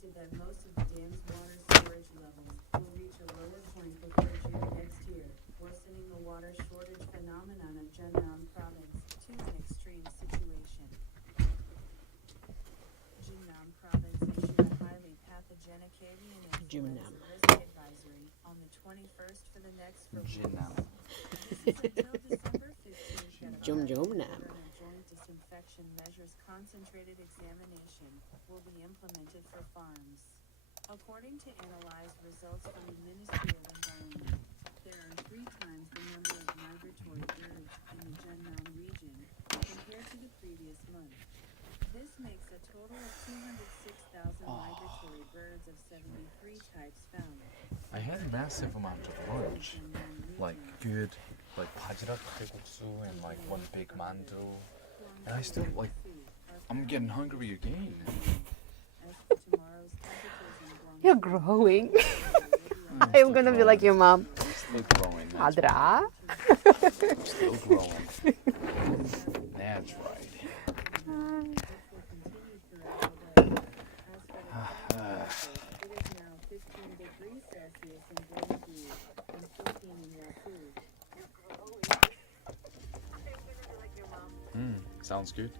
predicted that most of the dam's water storage levels will reach a lower point before June next year, worsening the water shortage phenomenon of Jeonnam province to an extreme situation. Jeonnam province issued a highly pathogenic avian influenza risk advisory on the 21st for the next 4 weeks. This is until December 15th. Jeonnam. Joint disinfection measures concentrated examination will be implemented for farms. According to analyzed results from the Ministry of Environment, there are 3 times the number of migratory birds in the Jeonnam region compared to the previous month. This makes a total of 206,000 migratory birds of 73 types found. I had a massive amount of lunch, like good, like 바지락 칼국수 and like one big mandu, and I still like, I'm getting hungry again. You're growing. I'm gonna be like your mom. Still growing. 아들아. Still growing. That's right. It is now 15 degrees Celsius in Gwangju and 14 in Yaku. Sounds good.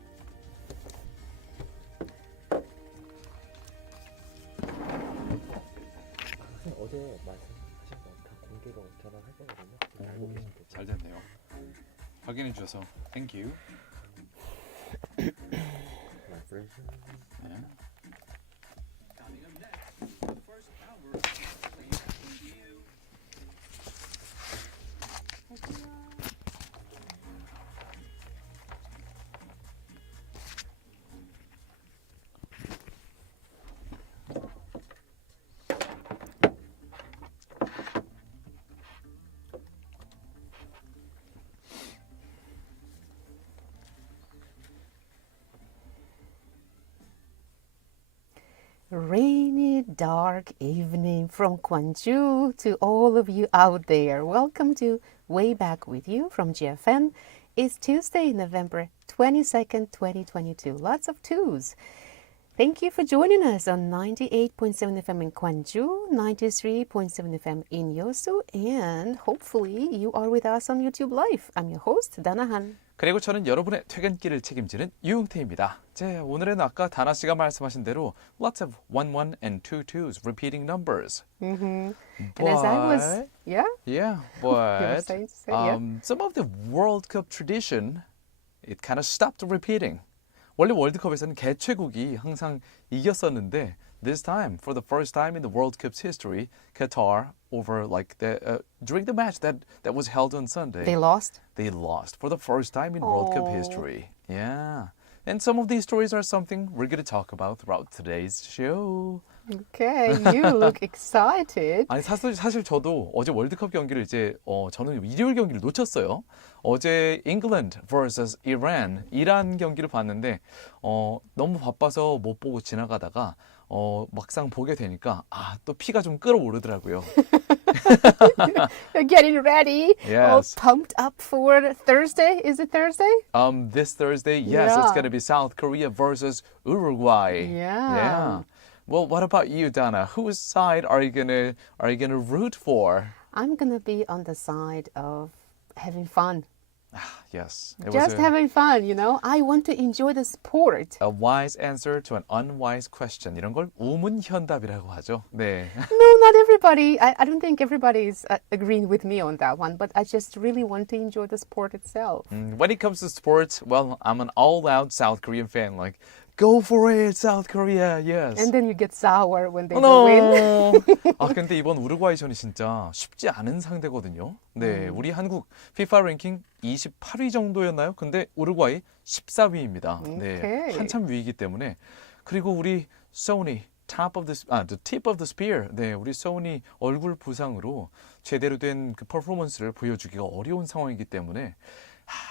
어제 말씀하신 거 다 공개가 전화할 거거든요. 알고 계시면 되죠. 잘 됐네요. 확인해 주셔서 thank you. My friend. 네. Rainy, dark evening from Gwangju to all of you out there. Welcome to Way Back With You from GFN. It's Tuesday, November 22nd, 2022. Lots of twos. Thank you for joining us on 98.7 FM in Gwangju, 93.7 FM in Yosu, and hopefully you are with us on YouTube Live. I'm your host, Danahan. 그리고 저는 여러분의 퇴근길을 책임지는 유흥태입니다. 오늘은 아까 다나 씨가 말씀하신 대로 lots of 11 and 22s, repeating numbers. Mm-hmm. But, And as I was, yeah? Yeah, but some of the World Cup tradition, it kind of stopped repeating. 원래 월드컵에서는 개최국이 항상 이겼었는데 this time, for the first time in the World Cup's history, Qatar over like during the match that was held on Sunday. They lost? They lost for the first time in World Cup history. Yeah. And some of these stories are something we're going to talk about throughout today's show. Okay, you look excited. 아니 사실 저도 어제 월드컵 경기를 저는 일요일 경기를 놓쳤어요. 어제 England vs 이란 경기를 봤는데 너무 바빠서 못 보고 지나가다가 막상 보게 되니까 또 피가 좀 끓어오르더라고요. You're getting ready. Yes. All pumped up for Thursday. Is it Thursday? This Thursday, yes, Yeah. it's going to be South Korea versus Uruguay. Yeah. Well, what about you, Dana? Whose side are you gonna root for? I'm gonna be on the side of having fun. Yes, Just having fun, you know. I want to enjoy the sport. a wise answer to an unwise question. 이런 걸 우문현답이라고 하죠. 네. No, not everybody. I don't think everybody is agreeing with me on that one, but I just really want to enjoy the sport itself. When it comes to sports, well, I'm an all-out South Korean fan. Like, go for it, South Korea. Yes. And then you get sour when they don't win. 근데 이번 우루과이전이 진짜 쉽지 않은 상대거든요. 네, 우리 한국 FIFA 랭킹 28위 정도였나요? 근데 우루과이 14위입니다. 네, Okay. 한참 위이기 때문에. 그리고 우리 소니 the tip of the spear. 네, 우리 소니 얼굴 부상으로 제대로 된 그 퍼포먼스를 보여주기가 어려운 상황이기 때문에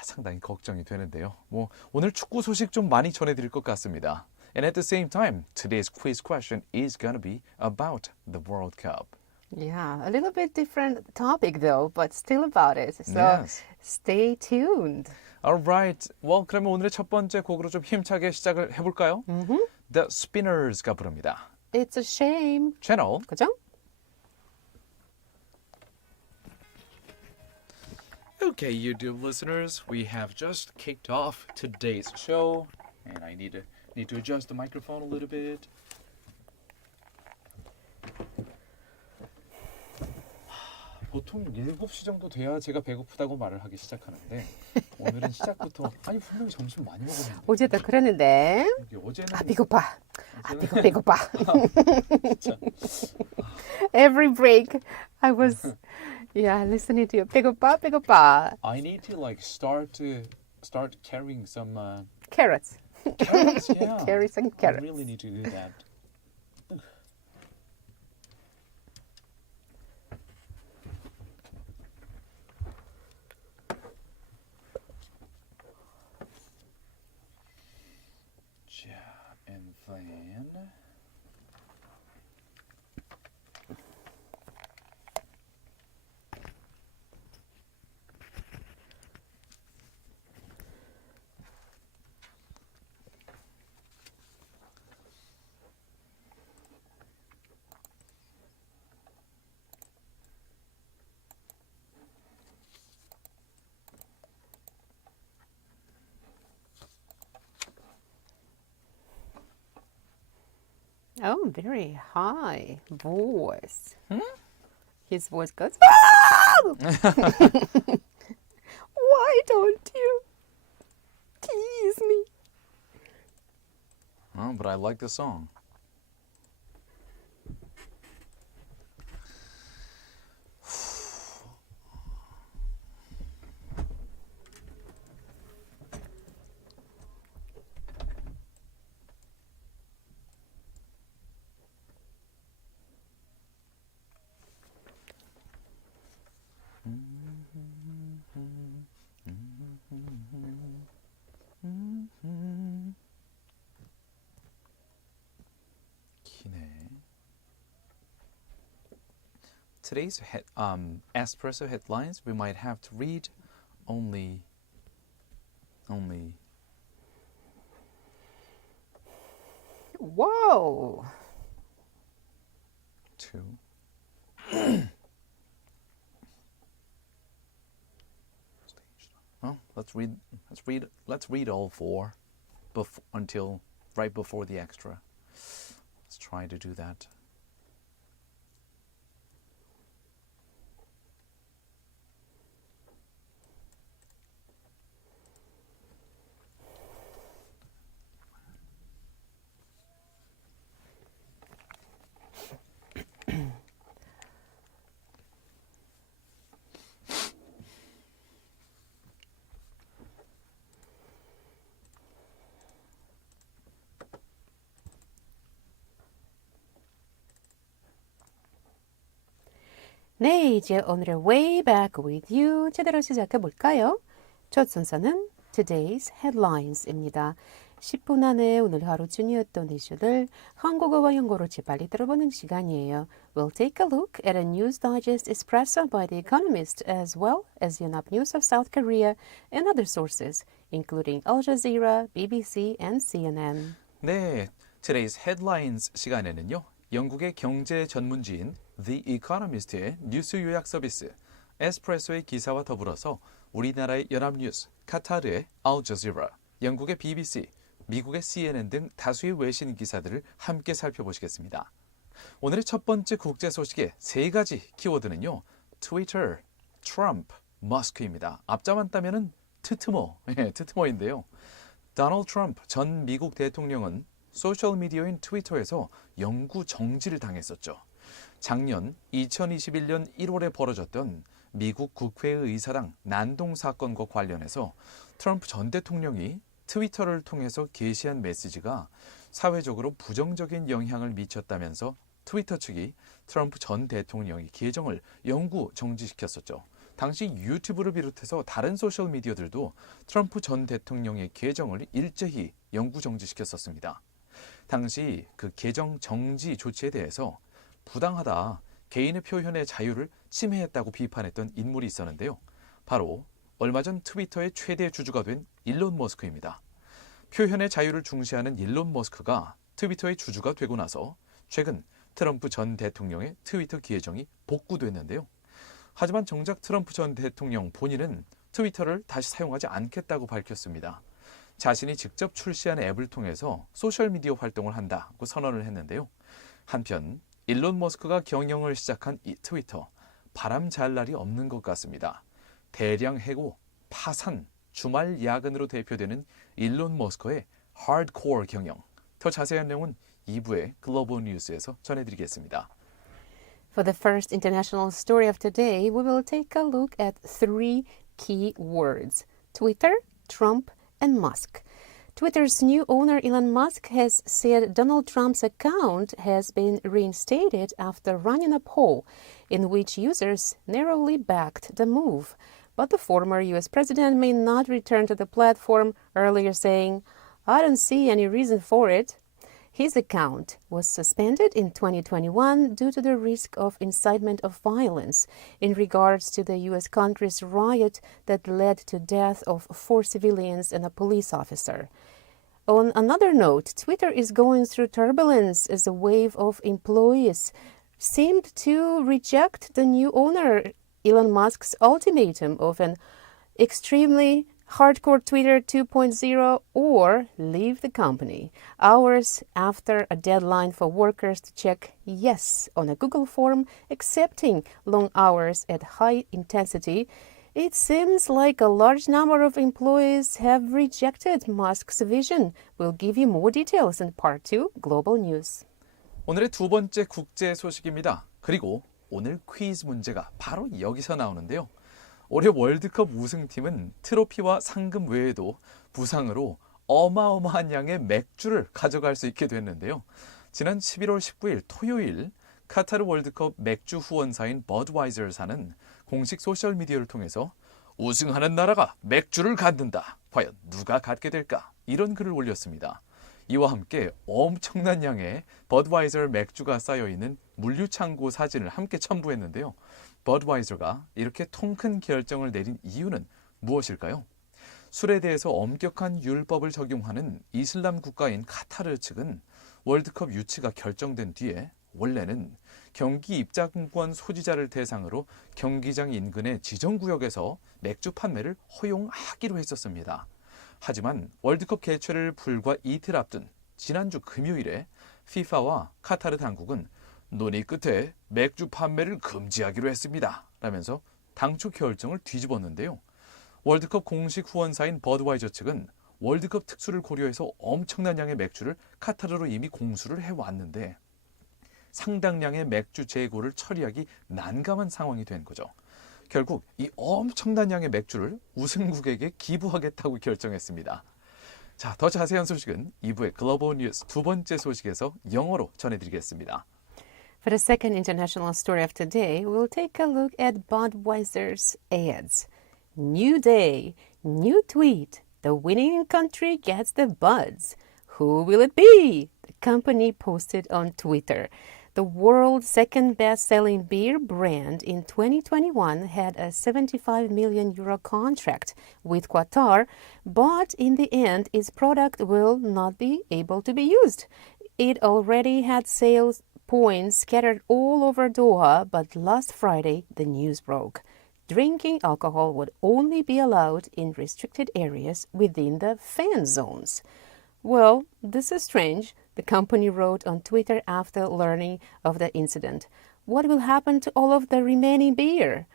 상당히 걱정이 되는데요. 오늘 축구 소식 좀 많이 전해드릴 것 같습니다. And at the same time, today's quiz question is going to be about the World Cup. Yeah, a little bit different topic though, but still about it. So Yes. stay tuned. Alright. Well, 그러면 오늘의 첫 번째 곡으로 좀 힘차게 시작을 해볼까요? The Spinners가 부릅니다. It's a shame. 채널. 그죠? Okay, YouTube listeners, we have just kicked off today's show, and I need to adjust the microphone a little bit. 보통 7시 정도 돼야 제가 배고프다고 말을 하기 시작하는데 오늘은 시작부터 아니 분명히 점심 많이 먹었는데 어제도 그랬는데 어제는 배고파. 어제는 배고파. 진짜 Every break I was listening to you. 배고파. I need to like start carrying some Carrots. carrots. Yeah, Carrots and I carrots. really need to do that. 자, and then Oh, very high voice. His voice goes, Why don't you tease me? oh, but I like the song. Today's espresso headlines we might have to read only Whoa. two. Well, let's read all four until right before the extra. Let's try to do that. 네, 이제 오늘의 Way Back With You 제대로 시작해 볼까요? 첫 순서는 Today's Headlines입니다. 10분 안에 오늘 하루 중요했던 이슈들 한국어와 영어로 재빨리 들어보는 시간이에요. We'll take a look at a news digest espresso by The Economist as well as 연합 news of South Korea and other sources, including Al Jazeera, BBC, and CNN. 네, Today's Headlines 시간에는요. 영국의 경제 전문지인 The Economist의 뉴스 요약 서비스 에스프레소의 기사와 더불어서 우리나라의 연합뉴스, 카타르의 Al Jazeera, 영국의 BBC, 미국의 CNN 등 다수의 외신 기사들을 함께 살펴보시겠습니다. 오늘의 첫 번째 국제 소식의 세 가지 키워드는요. 트위터, 트럼프, 머스크입니다. 앞자만 따면은 트트머인데요. 도널드 트럼프 전 미국 대통령은 소셜미디어인 트위터에서 영구 정지를 당했었죠. 작년 2021년 1월에 벌어졌던 미국 국회의사당 난동 사건과 관련해서 트럼프 전 대통령이 트위터를 통해서 게시한 메시지가 사회적으로 부정적인 영향을 미쳤다면서 트위터 측이 트럼프 전 대통령의 계정을 영구 정지시켰었죠. 당시 유튜브를 비롯해서 다른 소셜미디어들도 트럼프 전 대통령의 계정을 일제히 영구 정지시켰었습니다. 당시 그 계정 정지 조치에 대해서 부당하다, 개인의 표현의 자유를 침해했다고 비판했던 인물이 있었는데요. 바로 얼마 전 트위터의 최대 주주가 된 일론 머스크입니다. 표현의 자유를 중시하는 일론 머스크가 트위터의 주주가 되고 나서 최근 트럼프 전 대통령의 트위터 계정이 복구됐는데요. 하지만 정작 트럼프 전 대통령 본인은 트위터를 다시 사용하지 않겠다고 밝혔습니다. 자신이 직접 출시한 앱을 통해서 소셜미디어 활동을 한다고 선언을 했는데요. 한편 일론 머스크가 경영을 시작한 이 트위터, 바람 잘 날이 없는 것 같습니다. 대량 해고, 파산, 주말 야근으로 대표되는 일론 머스크의 하드코어 경영. 더 자세한 내용은 2부의 글로벌 뉴스에서 전해드리겠습니다. For the first international story of today, we will take a look at three key words: Twitter, Trump, and Musk. Twitter's new owner Elon Musk has said Donald Trump's account has been reinstated after running a poll in which users narrowly backed the move. But the former U.S. president may not return to the platform, earlier saying, "I don't see any reason for it." His account was suspended in 2021 due to the risk of incitement of violence in regards to the U.S. country's riot that led to death of 4 civilians and a police officer. On another note, Twitter is going through turbulence as a wave of employees seemed to reject the new owner, Elon Musk's ultimatum of an extremely hardcore Twitter 2.0 or leave the company, hours after a deadline for workers to check yes on a Google form accepting long hours at high intensity. It seems like a large number of employees have rejected Musk's vision. We'll give you more details in Part 2 Global News. 오늘의 두 번째 국제 소식입니다. 그리고 오늘 퀴즈 문제가 바로 여기서 나오는데요. 올해 월드컵 우승팀은 트로피와 상금 외에도 부상으로 어마어마한 양의 맥주를 가져갈 수 있게 됐는데요. 지난 11월 19일 토요일 카타르 월드컵 맥주 후원사인 버드와이저사는 공식 소셜미디어를 통해서 우승하는 나라가 맥주를 갖는다. 과연 누가 갖게 될까? 이런 글을 올렸습니다. 이와 함께 엄청난 양의 버드와이저 맥주가 쌓여있는 물류창고 사진을 함께 첨부했는데요. 버드와이저가 이렇게 통큰 결정을 내린 이유는 무엇일까요? 술에 대해서 엄격한 율법을 적용하는 이슬람 국가인 카타르 측은 월드컵 유치가 결정된 뒤에 원래는 경기 입장권 소지자를 대상으로 경기장 인근의 지정구역에서 맥주 판매를 허용하기로 했었습니다. 하지만 월드컵 개최를 불과 이틀 앞둔 지난주 금요일에 FIFA와 카타르 당국은 논의 끝에 맥주 판매를 금지하기로 했습니다. 라면서 당초 결정을 뒤집었는데요. 월드컵 공식 후원사인 버드와이저 측은 월드컵 특수를 고려해서 엄청난 양의 맥주를 카타르로 이미 공수를 해왔는데 상당량의 맥주 재고를 처리하기 난감한 상황이 된 거죠. 결국 이 엄청난 양의 맥주를 우승국에게 기부하겠다고 결정했습니다. 자, 더 자세한 소식은 2부의 글로벌 뉴스 두 번째 소식에서 영어로 전해드리겠습니다. For the second international story of today, we'll take a look at Budweiser's ads. New day, new tweet. The winning country gets the buds. Who will it be? The company posted on Twitter. The world's second best-selling beer brand in 2021 had a 75 million euro contract with Qatar, but in the end, its product will not be able to be used. It already had sales points scattered all over Doha, but last Friday, the news broke. Drinking alcohol would only be allowed in restricted areas within the fan zones. Well, this is strange, the company wrote on Twitter after learning of the incident. What will happen to all of the remaining beer?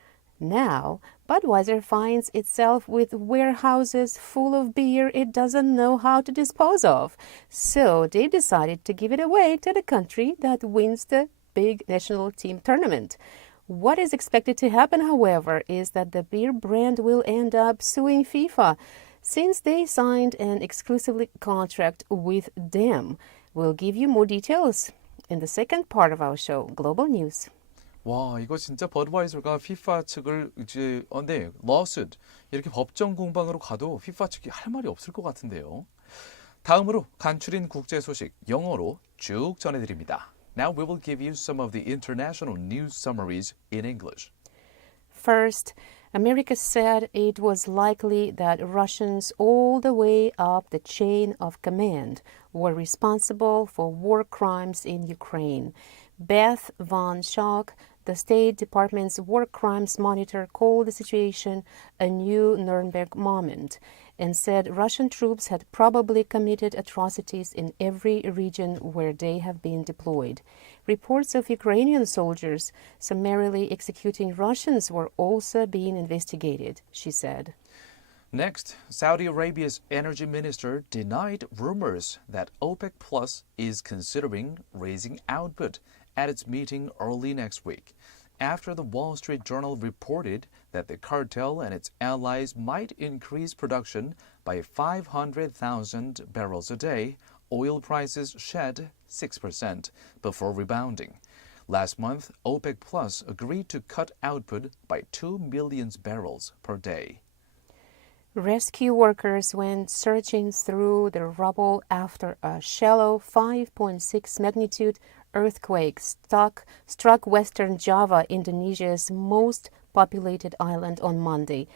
Now, Budweiser finds itself with warehouses full of beer it doesn't know how to dispose of. So they decided to give it away to the country that wins the big national team tournament. What is expected to happen, however, is that the beer brand will end up suing FIFA since they signed an exclusive contract with them. We'll give you more details in the second part of our show, Global News. 와, 이거 진짜 버드와이저가 FIFA 측을 이제 네, lawsuit 이렇게 법정 공방으로 가도 FIFA 측이 할 말이 없을 것 같은데요. 다음으로 간추린 국제 소식 영어로 쭉 전해드립니다. Now we will give you some of the international news summaries in English. First, America said it was likely that Russians all the way up the chain of command were responsible for war crimes in Ukraine. Beth Von Schock, the State Department's War Crimes Monitor, called the situation a new Nuremberg moment and said Russian troops had probably committed atrocities in every region where they have been deployed. Reports of Ukrainian soldiers summarily executing Russians were also being investigated, she said. Next, Saudi Arabia's energy minister denied rumors that OPEC Plus is considering raising output at its meeting early next week, after the Wall Street Journal reported that the cartel and its allies might increase production by 500,000 barrels a day. Oil prices shed 6% before rebounding. Last month, OPEC Plus agreed to cut output by 2 million barrels per day. Rescue workers went searching through the rubble after a shallow 5.6 magnitude earthquake struck western Java, Indonesia's most populated island, on Monday.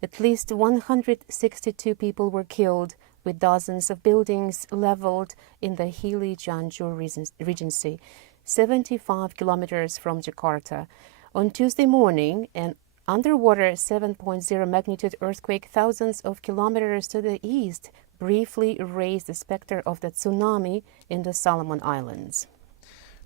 At least 162 people were killed, with dozens of buildings leveled in the hilly Gwangju Regency, 75 kilometers from Jakarta. On Tuesday morning, an underwater 7.0 magnitude earthquake thousands of kilometers to the east briefly raised the specter of the tsunami in the Solomon Islands.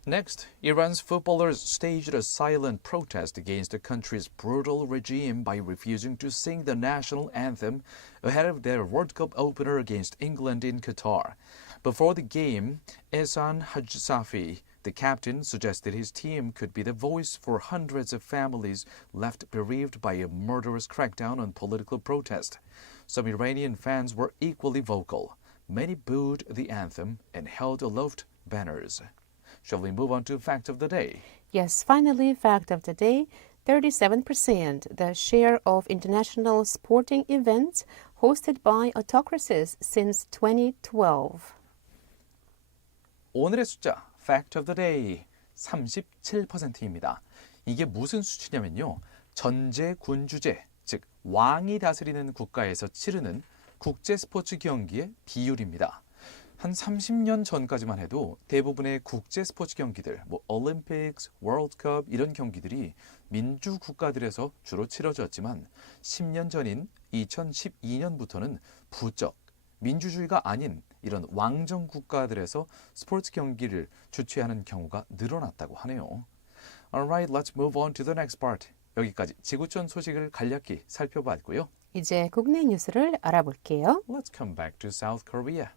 Next, Iran's footballers staged a silent protest against the country's brutal regime by refusing to sing the national anthem ahead of their World Cup opener against England in Qatar. Before the game, Ehsan Hajsafi, the captain, suggested his team could be the voice for hundreds of families left bereaved by a murderous crackdown on political protest. Some Iranian fans were equally vocal. Many booed the anthem and held aloft banners. Shall we move on to Fact of the Day? Yes, finally, Fact of the Day. 37% the share of international sporting events hosted by autocracies since 2012. 오늘의 숫자, Fact of the Day, 37%입니다. 이게 무슨 수치냐면요. 전제 군주제, 즉 왕이 다스리는 국가에서 치르는 국제 스포츠 경기의 비율입니다. 한 30년 전까지만 해도 대부분의 국제 스포츠 경기들, 올림픽스, 월드컵 이런 경기들이 민주 국가들에서 주로 치러졌지만 10년 전인 2012년부터는 부쩍 민주주의가 아닌 이런 왕정 국가들에서 스포츠 경기를 주최하는 경우가 늘어났다고 하네요. Alright, let's move on to the next part. 여기까지 지구촌 소식을 간략히 살펴봤고요. 이제 국내 뉴스를 알아볼게요. Let's come back to South Korea.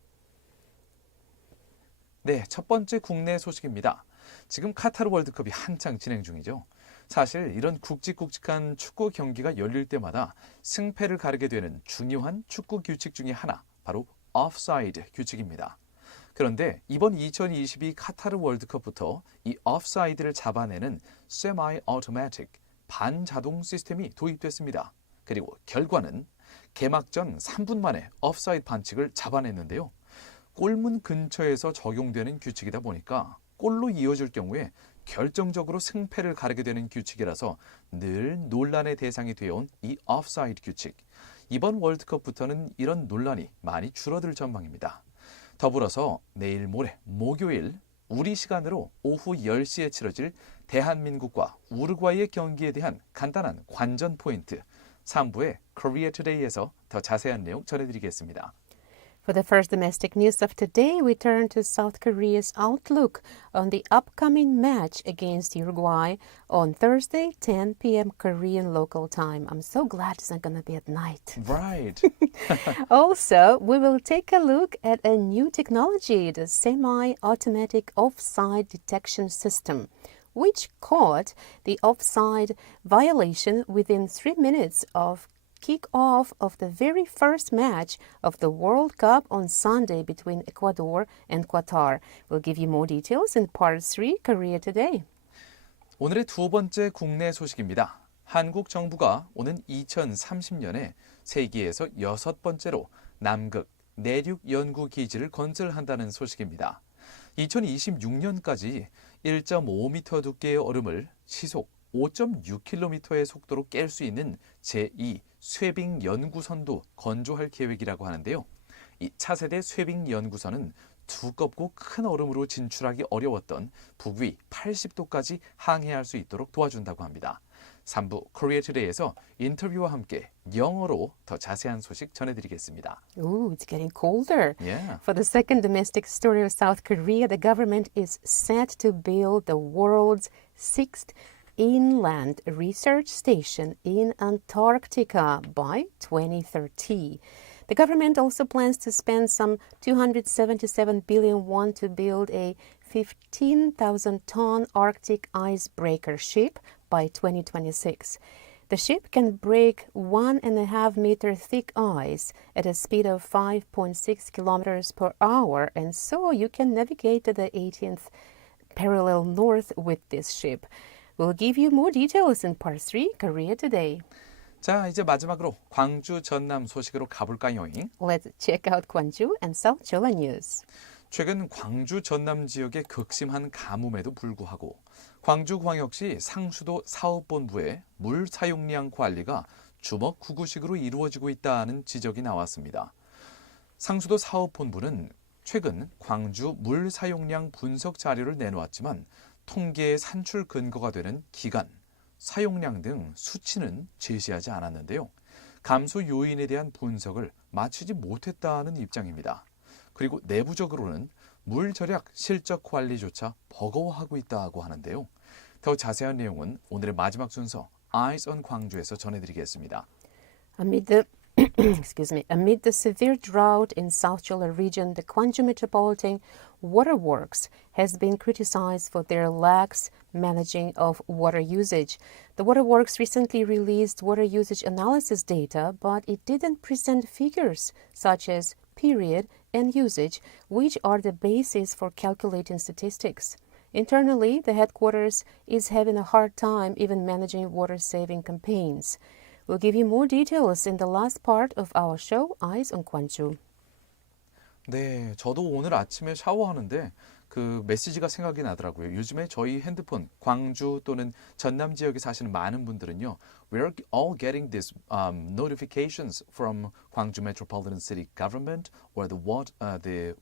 네, 첫 번째 국내 소식입니다. 지금 카타르 월드컵이 한창 진행 중이죠. 사실 이런 굵직굵직한 축구 경기가 열릴 때마다 승패를 가르게 되는 중요한 축구 규칙 중에 하나, 바로 offside 규칙입니다. 그런데 이번 2022 카타르 월드컵부터 이 offside를 잡아내는 semi-automatic, 반자동 시스템이 도입됐습니다. 그리고 결과는 개막전 3분 만에 offside 반칙을 잡아냈는데요. 골문 근처에서 적용되는 규칙이다 보니까 골로 이어질 경우에 결정적으로 승패를 가르게 되는 규칙이라서 늘 논란의 대상이 되어온 이 offside 규칙. 이번 월드컵부터는 이런 논란이 많이 줄어들 전망입니다. 더불어서 내일 모레 목요일 우리 시간으로 오후 10시에 치러질 대한민국과 우루과이의 경기에 대한 간단한 관전 포인트 3부의 Korea Today에서 더 자세한 내용 전해드리겠습니다. For the first domestic news of today, we turn to South Korea's outlook on the upcoming match against Uruguay on Thursday, 10 p.m. Korean local time. I'm so glad it's not going to be at night. Right. Also, we will take a look at a new technology, the semi-automatic offside detection system, which caught the offside violation within 3 minutes of kick-off of the very first match of the World Cup on Sunday between Ecuador and Qatar. We'll give you more details in Part 3, Korea Today. 오늘의 두 번째 국내 소식입니다. 한국 정부가 오는 2030년에 세계에서 6번째로 남극 내륙 연구 기지를 건설한다는 소식입니다. 2026년까지 1.5m 두께의 얼음을 시속 5.6km의 속도로 깰 수 있는 제2 쇠빙 연구선도 건조할 계획이라고 하는데요. 이 차세대 쇠빙 연구선은 두껍고 큰 얼음으로 진출하기 어려웠던 북위 80도까지 항해할 수 있도록 도와준다고 합니다. 3부 코리아 투데이에서 인터뷰와 함께 영어로 더 자세한 소식 전해드리겠습니다. Ooh, it's getting colder. Yeah. For the second domestic story of South Korea, the government is set to build the world's sixth inland research station in Antarctica by 2030. The government also plans to spend some 277 billion won to build a 15,000-ton Arctic icebreaker ship by 2026. The ship can break 1.5-meter thick ice at a speed of 5.6 kilometers per hour, and so you can navigate to the 18th parallel north with this ship. We'll give you more details in part 3, Korea Today. 자, 이제 마지막으로 광주 전남 소식으로 가볼까요? Let's check out Gwangju and South Jeolla news. 최근 광주 전남 지역의 극심한 가뭄에도 불구하고 광주광역시 상수도 사업본부의 물 사용량 관리가 주먹구구식으로 이루어지고 있다는 지적이 나왔습니다. 상수도 사업본부는 최근 광주 물 사용량 분석 자료를 내놓았지만 통계의 산출 근거가 되는 기간, 사용량 등 수치는 제시하지 않았는데요. 감소 요인에 대한 분석을 마치지 못했다는 입장입니다. 그리고 내부적으로는 물 절약 실적 관리조차 버거워하고 있다고 하는데요. 더 자세한 내용은 오늘의 마지막 순서 Eyes on 광주에서 전해드리겠습니다. Amid the Amid the severe drought in South Jeolla region, the Gwangju Metropolitan Water Works has been criticized for their lax managing of water usage. The Water Works recently released water usage analysis data, but it didn't present figures such as period and usage, which are the basis for calculating statistics. Internally, the headquarters is having a hard time even managing water-saving campaigns. We'll give you more details in the last part of our show, Eyes on Gwangju. 네, 저도 오늘 아침에 샤워하는데 그 메시지가 생각이 나더라고요. 요즘에 저희 핸드폰, 광주 또는 전남 지역에 사시는 많은 분들은요, we're all getting these notifications from Gwangju Metropolitan City Government or the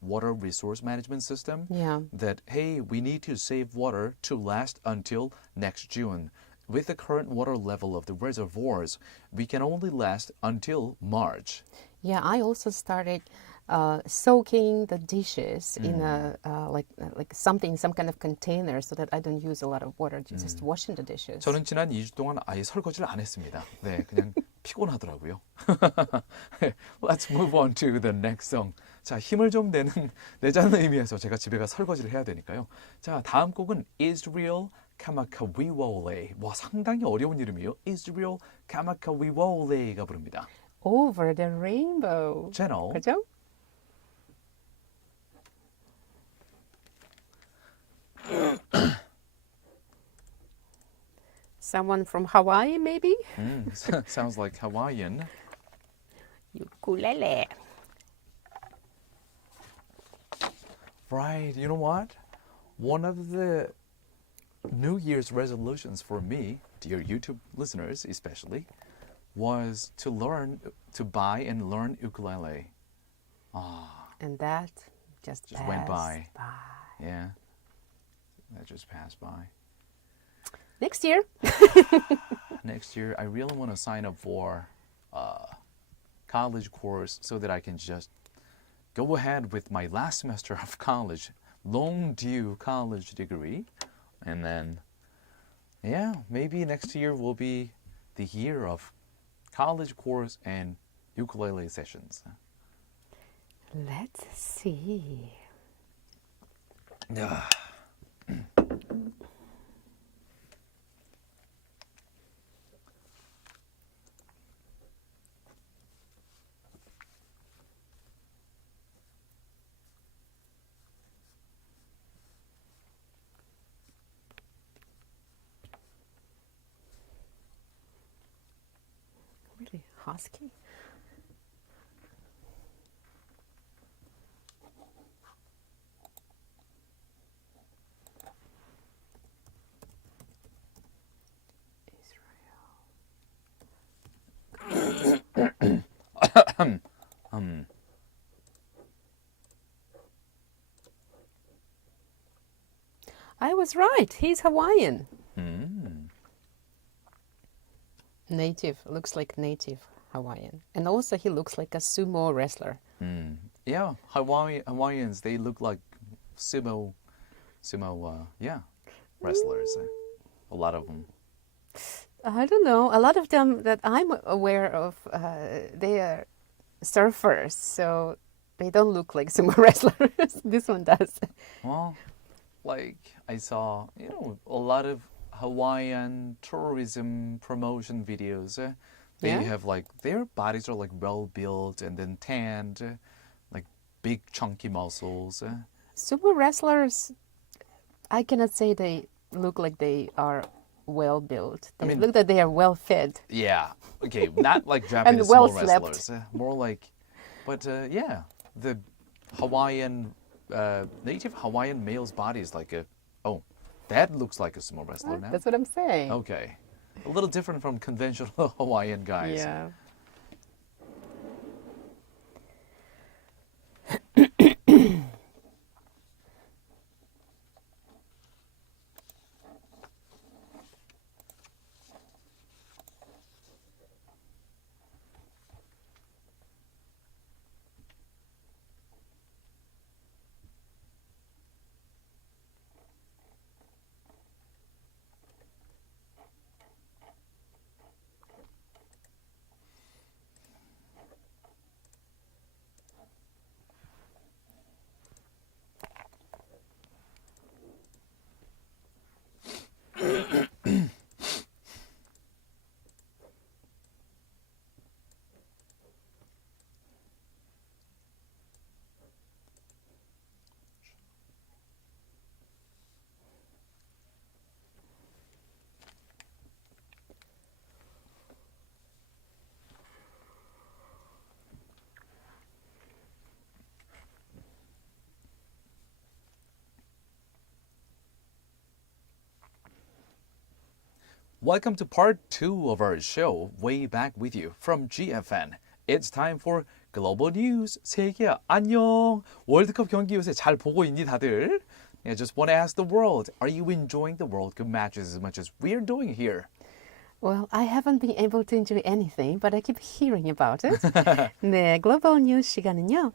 water resource management system that, hey, we need to save water to last until next June. With the current water level of the reservoirs, we can only last until March. Yeah, I also started soaking the dishes in a some kind of container so that I don't use a lot of water just washing the dishes. 저는 지난 2주 동안 아예 설거지를 안 했습니다. 네, 그냥 피곤하더라고요. Let's move on to the next song. 자, 힘을 좀 내자는 의미에서 제가 집에 가 설거지를 해야 되니까요. 자, 다음 곡은 Israel Kamakawiwole. 와, 상당히 어려운 이름이에요. Israel Kamakawiwole가 부릅니다. Over the rainbow. 채널. 그죠? Someone from Hawaii, maybe? Sounds like Hawaiian. Ukulele. Right, you know what? One of the New Year's resolutions for me, dear YouTube listeners especially, was to buy and learn ukulele. And that just went passed by. Yeah, that just passed by. Next year. Next year, I really want to sign up for a college course so that I can just go ahead with my last semester of college, long due college degree. And then, yeah, maybe next year will be the year of college course and ukulele sessions. Let's see. Yeah. Really husky. I was right. He's Hawaiian. Native. Looks like native Hawaiian. And also he looks like a sumo wrestler. Yeah, Hawaiians, they look like sumo, wrestlers. A lot of them. I don't know. A lot of them that I'm aware of, they are surfers, so they don't look like sumo wrestlers. This one does. Well, like I saw, a lot of Hawaiian tourism promotion videos. They Yeah? have like their bodies are like well built and then tanned, like big chunky muscles. Sumo wrestlers, I cannot say they look like they are well built. They look that they are well fed. Yeah, okay, not like Japanese well sumo slept. wrestlers. More like, but yeah, the Hawaiian native Hawaiian male's body is like that looks like a sumo wrestler now. That's what I'm saying. Okay. A little different from conventional Hawaiian guys. Yeah. Welcome to part 2 of our show, Way Back With You from GFN. It's time for Global News. 세계야, 안녕. 월드컵 경기 요새 잘 보고 있니 다들? I just want to ask the world, are you enjoying the World Cup matches as much as we're doing here? Well, I haven't been able to enjoy anything, but I keep hearing about it. 네, 글로벌 뉴스 시간은요.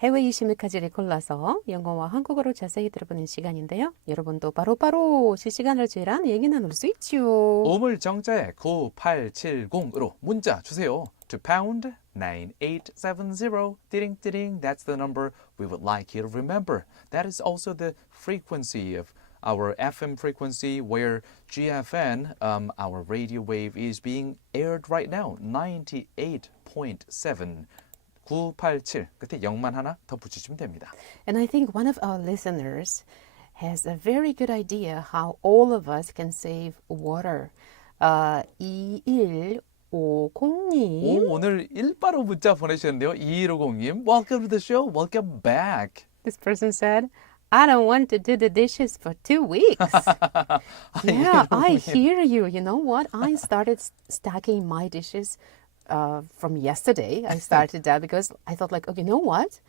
해외 이슈 몇 가지를 골라서 영어와 한국어로 자세히 들어보는 시간인데요. 여러분도 바로바로 실시간으로 저희랑 얘기 나눌 수 있죠. 우물정자에 9870으로 문자 주세요. To pound 9870. 띠링띠링. That's the number we would like you to remember. That is also the frequency of our FM frequency where GFN, our radio wave, is being aired right now. 98.7. 987 끝에 0만 하나 더 붙이시면 됩니다. And I think one of our listeners has a very good idea how all of us can save water. 2150님. 오늘 일바로 문자 보내주셨는데요. 2150님, welcome to the show. Welcome back. This person said, I don't want to do the dishes for 2 weeks. Yeah, I hear you. You know what? I started stacking my dishes from yesterday. I started that because I thought like, okay, you know what?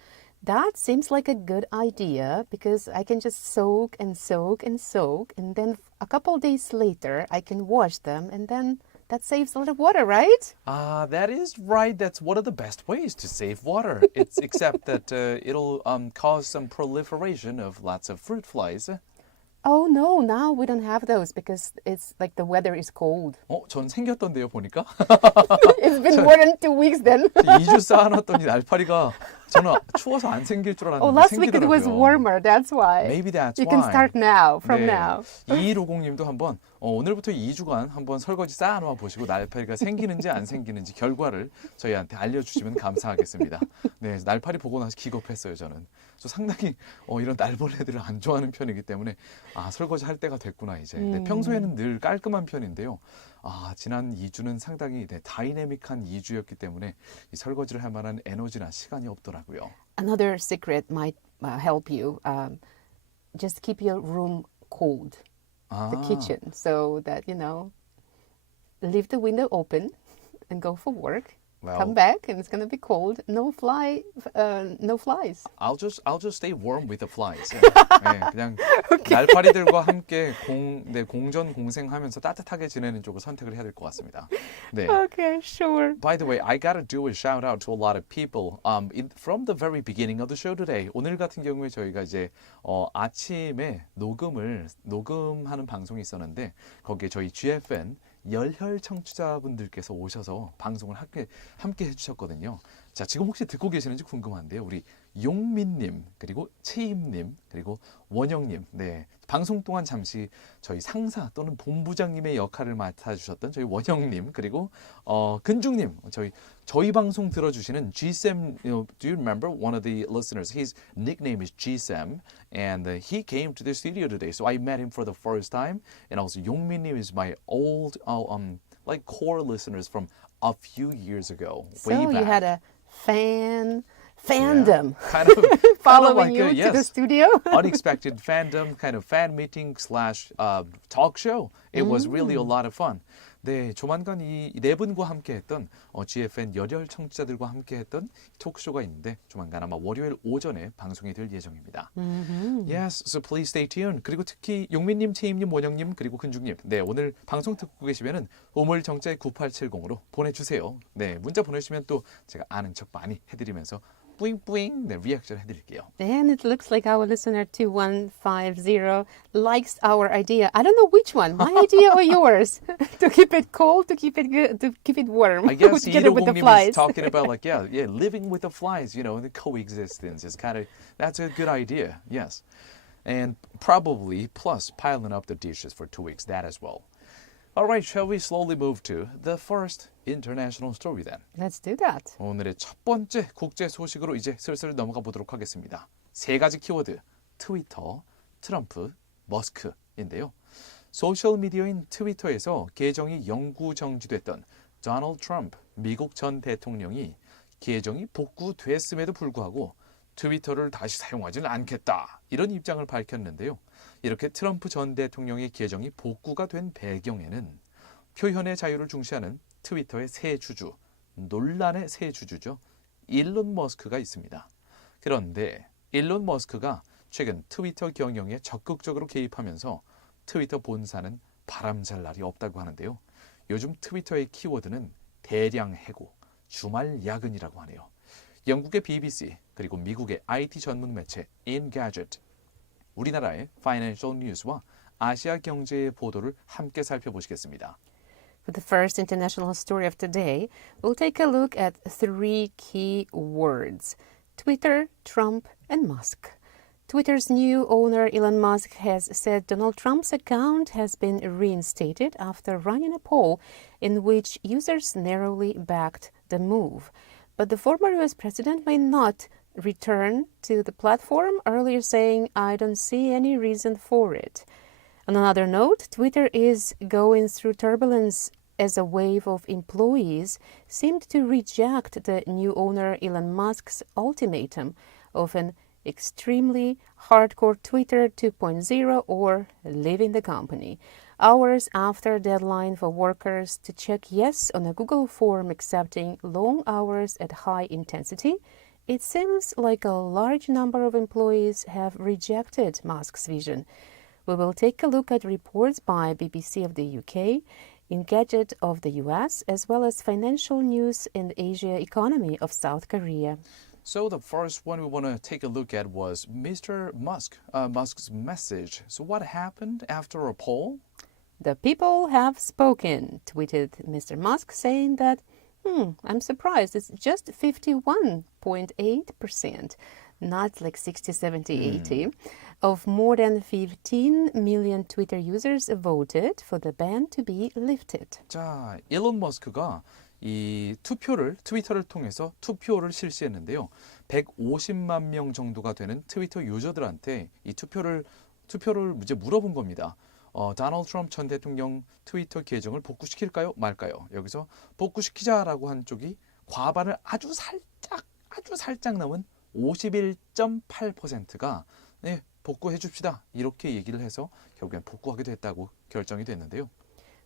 That seems like a good idea because I can just soak and soak and soak. And then a couple days later, I can wash them. And then that saves a lot of water, right? That is right. That's one of the best ways to save water. It's except that it'll cause some proliferation of lots of fruit flies. Oh no, now we don't have those because it's like the weather is cold. 전 생겼던데요, 보니까. It's been more than 2 weeks then. 2주 쌓아놨더니 날파리가 저는 추워서 안 생길 줄 알았는데 Oh, last week it was 생기더라고요. warmer. That's why. Maybe that's You why. can start now, from 네. now. 2150님도 한번 오늘부터 2주간 한번 설거지 쌓아놓아 보시고 날파리가 생기는지 안 생기는지 결과를 저희한테 알려주시면 감사하겠습니다. 네, 날파리 보고 나서 기겁했어요, 저는. 저 상당히 이런 날벌레들을 안 좋아하는 편이기 때문에 설거지 할 때가 됐구나 이제. 네, 평소에는 늘 깔끔한 편인데요. 지난 2주는 상당히 다이내믹한 2주였기 때문에 이 설거지를 할 만한 에너지나 시간이 없더라고요. Another secret might help you. Just keep your room cold, the kitchen, so that, leave the window open and go for work. come back and it's going to be cold. No flies. I'll just stay warm with the flies. 네, 그냥 날파리들과 함께 공전 공생하면서 따뜻하게 지내는 쪽을 선택을 해야 될 것 같습니다. 네. Okay, sure. By the way, I gotta do a shout out to a lot of people. From the very beginning of the show today. 오늘 같은 경우에 저희가 이제 아침에 녹음하는 방송이 있었는데 거기에 저희 GFN 열혈 청취자분들께서 오셔서 방송을 함께 해주셨거든요. 자, 지금 혹시 듣고 계시는지 궁금한데요. 우리 용민님, 그리고 채임님, 그리고 원영님. 네, 방송 동안 잠시 저희 상사 또는 본부장님의 역할을 맡아주셨던 저희 원영님, 그리고 근중님, 저희 방송 들어주시는 GSM. Do you remember one of the listeners? His nickname is GSM, and he came to the studio today. So I met him for the first time, and also 용민님 is my old like core listeners from a few years ago. So way you back. had a fandom Kind of following like you to the studio. unexpected fandom, kind of fan meeting slash talk show. It was really a lot of fun. 네, 조만간 이 네 분과 함께했던 GFN 열혈 청취자들과 함께했던 토크쇼가 있는데 조만간 아마 월요일 오전에 방송이 될 예정입니다. Yes, so please stay tuned. 그리고 특히 용민님, 채임님, 원영님, 그리고 근중님. 네, 오늘 방송 듣고 계시면은 우물정자에 9870으로 보내주세요. 네, 문자 보내주시면 또 제가 아는 척 많이 해드리면서 뿌잉뿌잉 네, 리액션 해드릴게요. And it looks like our listener 2150 likes our idea. I don't know which one, my idea or yours. To keep it cold, to keep it good, to keep it warm. I guess together with the 150님 flies. is talking about like living with the flies, the coexistence is that's a good idea. Yes. And probably plus piling up the dishes for 2 weeks, that as well. All right, shall we slowly move to the first international story then? Let's do that. 오늘의 첫 번째 국제 소식으로 이제 슬슬 넘어가 보도록 하겠습니다. 세 가지 키워드, 트위터, 트럼프, 머스크인데요. 소셜미디어인 트위터에서 계정이 영구 정지됐던 도널드 트럼프 미국 전 대통령이 계정이 복구됐음에도 불구하고 트위터를 다시 사용하지는 않겠다. 이런 입장을 밝혔는데요. 이렇게 트럼프 전 대통령의 계정이 복구가 된 배경에는 표현의 자유를 중시하는 트위터의 새 주주, 논란의 새 주주죠. 일론 머스크가 있습니다. 그런데 일론 머스크가 최근 트위터 경영에 적극적으로 개입하면서 트위터 본사는 바람잘 날이 없다고 하는데요. 요즘 트위터의 키워드는 대량 해고, 주말 야근이라고 하네요. 영국의 BBC 그리고 미국의 IT 전문 매체 Engadget, 우리나라의 Financial News와 아시아 경제의 보도를 함께 살펴보시겠습니다. For the first international story of today, we'll take a look at 3 key words: Twitter, Trump, and Musk. Twitter's new owner Elon Musk has said Donald Trump's account has been reinstated after running a poll in which users narrowly backed the move. But the former US president may not return to the platform, earlier saying, "I don't see any reason for it." On another note, Twitter is going through turbulence as a wave of employees seemed to reject the new owner Elon Musk's ultimatum of an extremely hardcore Twitter 2.0 or leaving the company. Hours after deadline for workers to check yes on a Google form accepting long hours at high intensity, it seems like a large number of employees have rejected Musk's vision. We will take a look at reports by BBC of the UK, Engadget of the US, as well as Financial News and Asia Economy of South Korea. So the first one we want to take a look at was Mr. Musk's message. So what happened after a poll? The people have spoken, tweeted Mr. Musk, saying that, I'm surprised, it's just 51.8%, not like 60, 70, 80, of more than 15 million Twitter users voted for the ban to be lifted. 자, 일론 머스크가 이 트위터를 통해서 투표를 실시했는데요. 150만 명 정도가 되는 트위터 유저들한테 이 투표를 이제 물어본 겁니다. 도널드 트럼프 전 대통령 트위터 계정을 복구시킬까요? 말까요? 여기서 복구시키자라고 한 쪽이 과반을 아주 살짝 넘은 51.8%가 네, 복구해 줍시다. 이렇게 얘기를 해서 결국엔 복구하게 됐다고 결정이 됐는데요.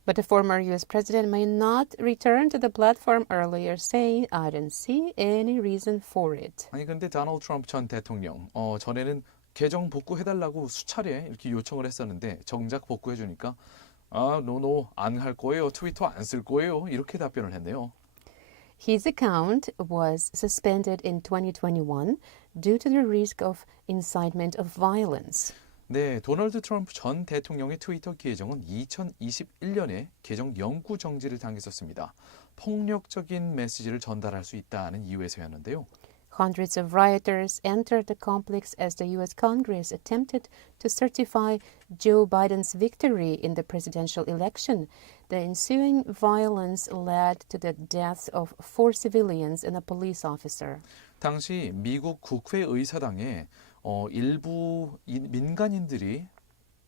But the former U.S. president may not return to the platform earlier, saying, I don't see any reason for it. 아니 근데 도널드 트럼프 전 대통령 전에는 계정 복구해달라고 수차례 이렇게 요청을 했었는데 정작 복구해주니까 노 안 할 거예요. 트위터 안 쓸 거예요. 이렇게 답변을 했네요. His account was suspended in 2021 due to the risk of incitement of violence. 네, 도널드 트럼프 전 대통령의 트위터 계정은 2021년에 계정 영구 정지를 당했었습니다. 폭력적인 메시지를 전달할 수 있다는 이유에서였는데요. Hundreds of rioters entered the complex as the U.S. Congress attempted to certify Joe Biden's victory in the presidential election. The ensuing violence led to the deaths of 4 civilians and a police officer. 당시 미국 국회의사당에 일부 민간인들이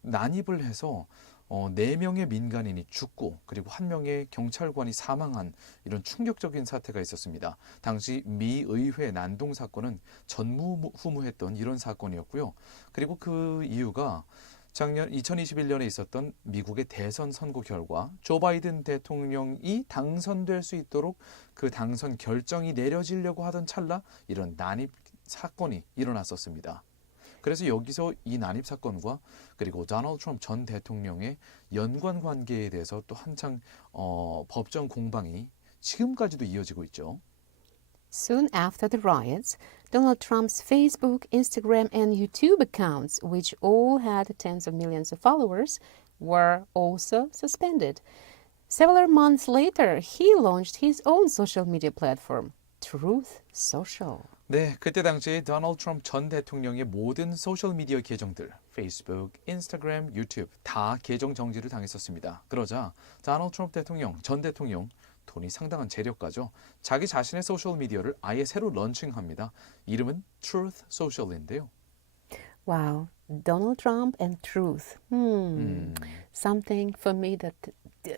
난입을 해서 4명의 민간인이 죽고 그리고 1명의 경찰관이 사망한 이런 충격적인 사태가 있었습니다. 당시 미 의회 난동 사건은 전무후무했던 이런 사건이었고요. 그리고 그 이유가 작년 2021년에 있었던 미국의 대선 선거 결과 조 바이든 대통령이 당선될 수 있도록 그 당선 결정이 내려지려고 하던 찰나 이런 난입 사건이 일어났었습니다. 그래서 여기서 이 난입 사건과 그리고 도널드 트럼프 전 대통령의 연관 관계에 대해서 또 한창 법정 공방이 지금까지도 이어지고 있죠. Soon after the riots, Donald Trump's Facebook, Instagram, and YouTube accounts, which all had tens of millions of followers, were also suspended. Several months later, he launched his own social media platform, Truth Social. 네, 그때 당시에 도널드 트럼프 전 대통령의 모든 소셜미디어 계정들, 페이스북, 인스타그램, 유튜브 다 계정 정지를 당했었습니다. 그러자 도널드 트럼프 대통령, 전 대통령 돈이 상당한 재력가죠. 자기 자신의 소셜미디어를 아예 새로 런칭합니다. 이름은 Truth Social인데요. Wow, Donald Trump and truth. Something for me that they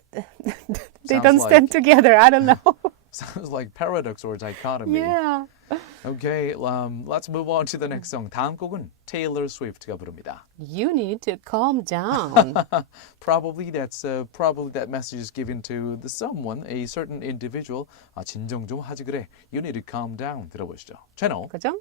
Sounds don't stand together. I don't know. Sounds like paradox or dichotomy. Yeah. Okay, let's move on to the next song. 다음 곡은 Taylor Swift가 부릅니다. You need to calm down. Probably that message is given to the someone, a certain individual. 진정 좀 하지 그래. You need to calm down. 들어보시죠. 채널 그죠?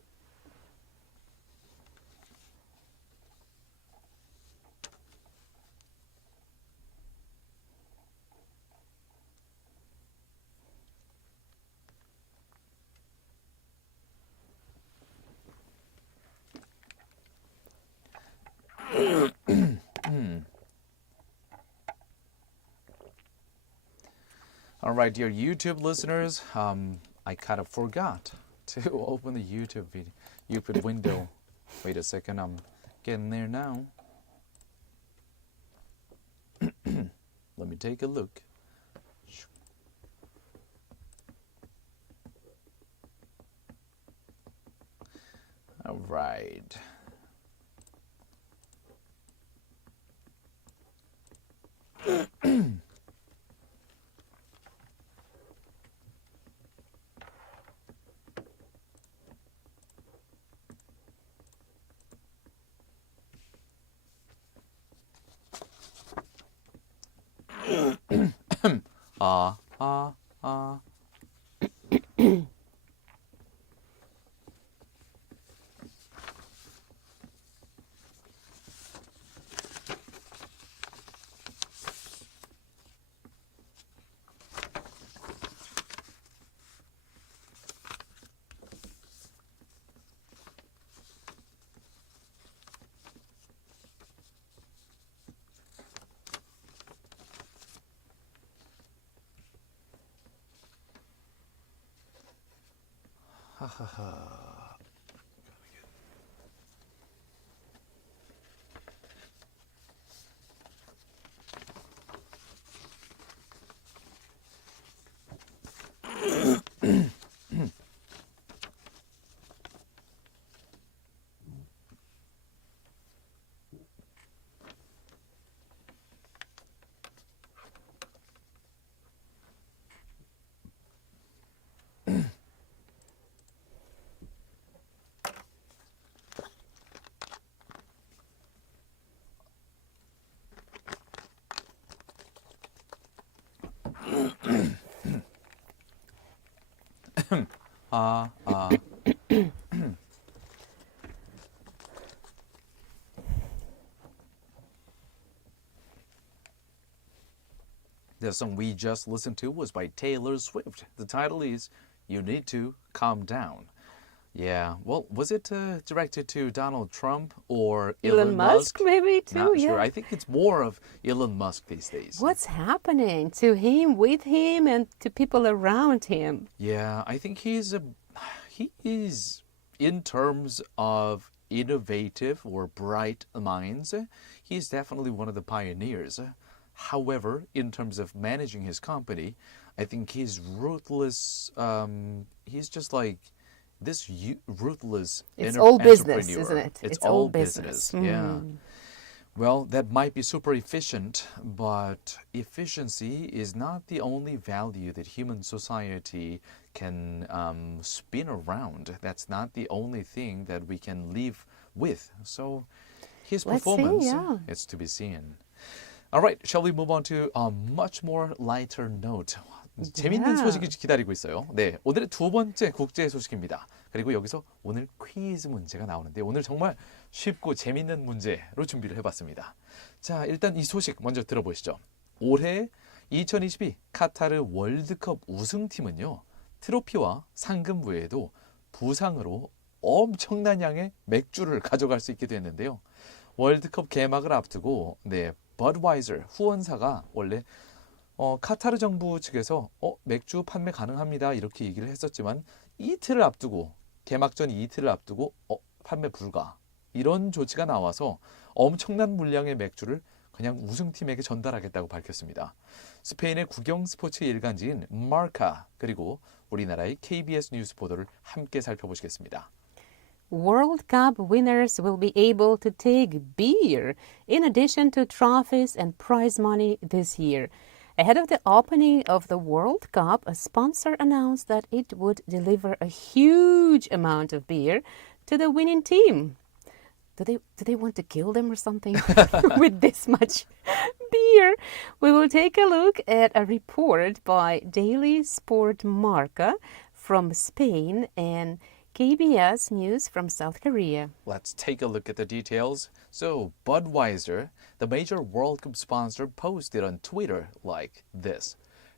All right, dear YouTube listeners, I kind of forgot to open the YouTube window. Wait a second, I'm getting there now. Let me take a look. All right. The song we just listened to was by Taylor Swift. The title is You Need to Calm Down. Yeah, well, was it directed to Donald Trump or Elon Musk maybe too? Not yeah. sure. I think it's more of Elon Musk these days. What's happening to him, with him, and to people around him? Yeah, I think he is in terms of innovative or bright minds, he's definitely one of the pioneers. However, in terms of managing his company, I think he's ruthless. He's just like this ruthless It's all business, entrepreneur. isn't it? It's all business. Yeah. Well, that might be super efficient, but efficiency is not the only value that human society can spin around. That's not the only thing that we can live with. So his performance is to be seen. All right, shall we move on to a much more lighter note? 재밌는 소식이 기다리고 있어요. 네, 오늘의 두 번째 국제 소식입니다. 그리고 여기서 오늘 퀴즈 문제가 나오는데 오늘 정말 쉽고 재밌는 문제로 준비를 해봤습니다. 자, 일단 이 소식 먼저 들어보시죠. 올해 2022 카타르 월드컵 우승팀은요. 트로피와 상금 외에도 부상으로 엄청난 양의 맥주를 가져갈 수 있게 됐는데요. 월드컵 개막을 앞두고 버드와이저 후원사가 원래 카타르 정부 측에서 맥주 판매 가능합니다 이렇게 얘기를 했었지만 이틀을 앞두고 개막전 이틀을 앞두고 판매 불가 이런 조치가 나와서 엄청난 물량의 맥주를 그냥 우승팀에게 전달하겠다고 밝혔습니다. 스페인의 국영 스포츠 일간지인 마르카 그리고 우리나라의 KBS 뉴스 보도를 함께 살펴보시겠습니다. World Cup winners will be able to take beer in addition to trophies and prize money this year. Ahead of the opening of the World Cup, a sponsor announced that it would deliver a huge amount of beer to the winning team. Do they want to kill them or something with this much beer? We will take a look at a report by Daily Sport Marca from Spain and KBS News from South Korea. Let's take a look at the details. So, Budweiser, the major World Cup sponsor, posted on Twitter like this.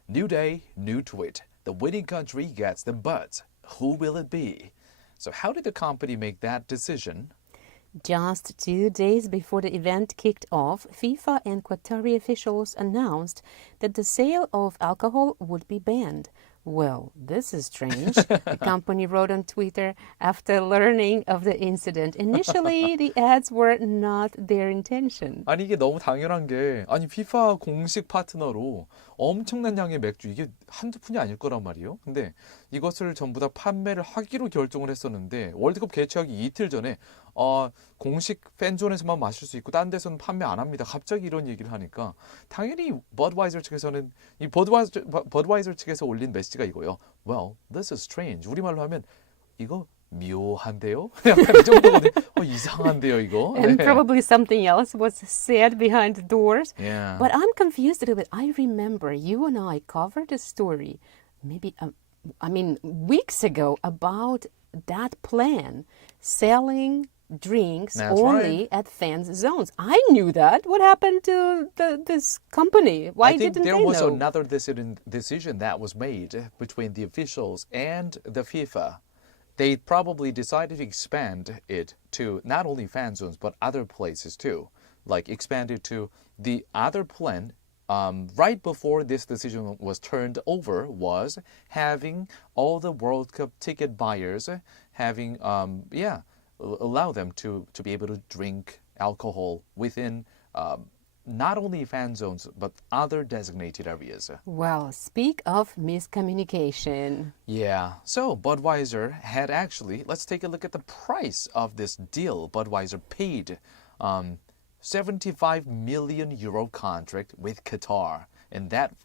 New day, new tweet. The winning country gets the Buds. Who will it be? So how did the company make that decision? Just 2 days before the event kicked off, FIFA and Qatari officials announced that the sale of alcohol would be banned. Well, this is strange, the company wrote on Twitter after learning of the incident. Initially, the ads were not their intention. 아니 이게 너무 당연한 게 아니 FIFA 공식 파트너로 엄청난 양의 맥주 이게 한두 푼이 아닐 거란 말이에요. 근데 이것을 전부 다 판매를 하기로 결정을 했었는데 월드컵 개최하기 이틀 전에 공식 팬존에서만 마실 수 있고 딴 데서는 판매 안 합니다. 갑자기 이런 얘기를 하니까 당연히 버드와이저 측에서는 이 버드와이저 측에서 올린 메시지가 이거예요. Well, this is strange. 우리말로 하면 이거 묘한데요? 약간 이 정도거든요. 이상한데요, 이거. And probably something else was said behind the doors. Yeah. But I'm confused a little bit. I remember you and I covered a story maybe, weeks ago about that plan, selling drinks That's only right. at fans' zones. I knew that. What happened to this company? Why I think didn't there they was know? another decision that was made between the officials and the FIFA. They probably decided to expand it to not only fan zones but other places too. Like expand it to the other plan right before this decision was turned over was having all the World Cup ticket buyers having allow them to be able to drink alcohol within not only fan zones but other designated areas. Well, speak of miscommunication. Yeah, so Budweiser had actually, let's take a look at the price of this deal. Budweiser paid 75 million euro contract with Qatar, and that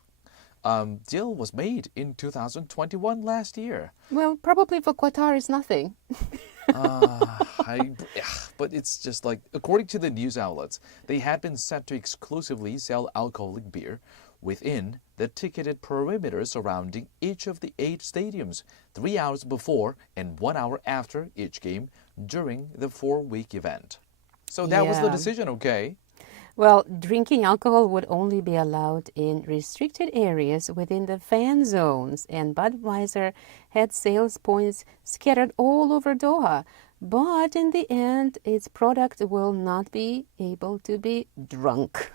deal was made in 2021 last year. Well, probably for Qatar is nothing. But it's just like, according to the news outlets, they had been set to exclusively sell alcoholic beer, within the ticketed perimeter surrounding each of the 8 stadiums 3 hours before and 1 hour after each game during the 4-week event. So that was the Yeah. decision, okay? Well, drinking alcohol would only be allowed in restricted areas within the fan zones, and Budweiser had sales points scattered all over Doha. But in the end, its product will not be able to be drunk.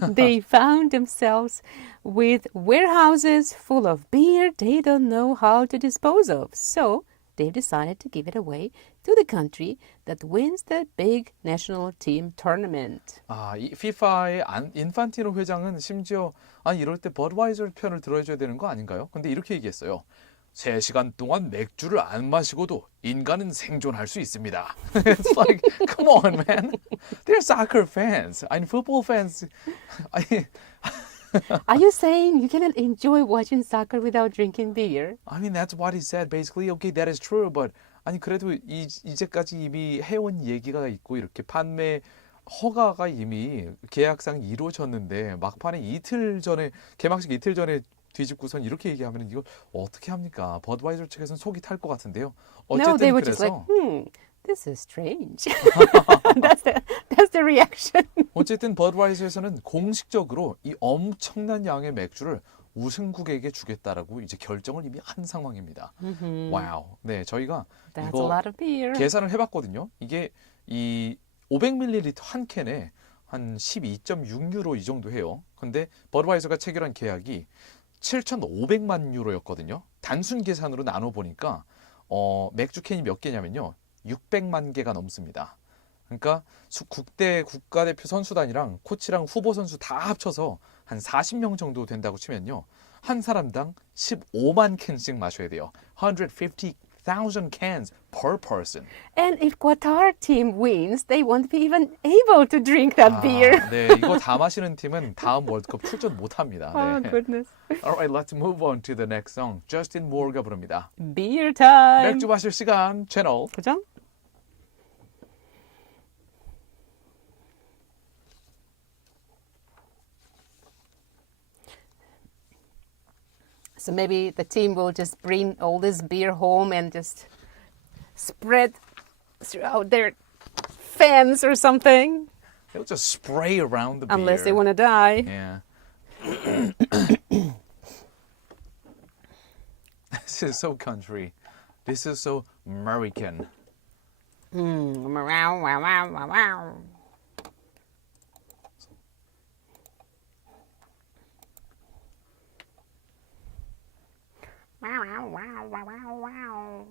They found themselves with warehouses full of beer they don't know how to dispose of. So they've decided to give it away to the country that wins the big national team tournament. 아, 이 FIFA의 인판티노 회장은 심지어 아니 이럴 때 버드와이저 편을 들어줘야 되는 거 아닌가요? 근데 이렇게 얘기했어요. 3시간 동안 맥주를 안 마시고도 인간은 생존할 수 있습니다. It's like, come on, man. They're soccer fans. 아니, football fans. 아니, Are you saying you cannot enjoy watching soccer without drinking beer? I mean, that's what he said. Basically, okay, that is true. But 아니 그래도 이제까지 이미 해온 얘기가 있고 이렇게 판매 허가가 이미 계약상 이루어졌는데 막판에 개막식 이틀 전에 뒤집고선 이렇게 얘기하면 이거 어떻게 합니까? 버드와이저 측에서는 속이 탈 것 같은데요. No, they 어쨌든 were just like, 그래서 this is strange. that's the reaction. 어쨌든 버드와이저에서는 공식적으로 이 엄청난 양의 맥주를 우승국에게 주겠다라고 이제 결정을 이미 한 상황입니다. 와우. 네, 저희가 That's a 이거 lot of beer. 계산을 해봤거든요. 이게 이 500ml 한 캔에 한 12.6유로 이 정도 해요. 근데 버드와이저가 체결한 계약이 7,500만 유로였거든요. 단순 계산으로 나눠보니까 맥주 캔이 몇 개냐면요. 600만 개가 넘습니다. 그러니까 국가대표 선수단이랑 코치랑 후보 선수 다 합쳐서 한 40명 정도 된다고 치면요. 한 사람당 15만 캔씩 마셔야 돼요. 150,000 cans per person. And if Qatar team wins, they won't be even able to drink that beer. 네, 이거 다 마시는 팀은 다음 월드컵 출전 못합니다. Oh, 네. goodness. Alright, let's move on to the next song. Justin Moore가 부릅니다. Beer time. 맥주 마실 시간 채널. 그죠? So maybe the team will just bring all this beer home and just spread throughout their fans or something. They'll just spray around the beer. Unless they want to die. Yeah. This is so country. This is so American. Wow, wow, wow, wow, wow. Wow, wow, wow, wow, wow, wow.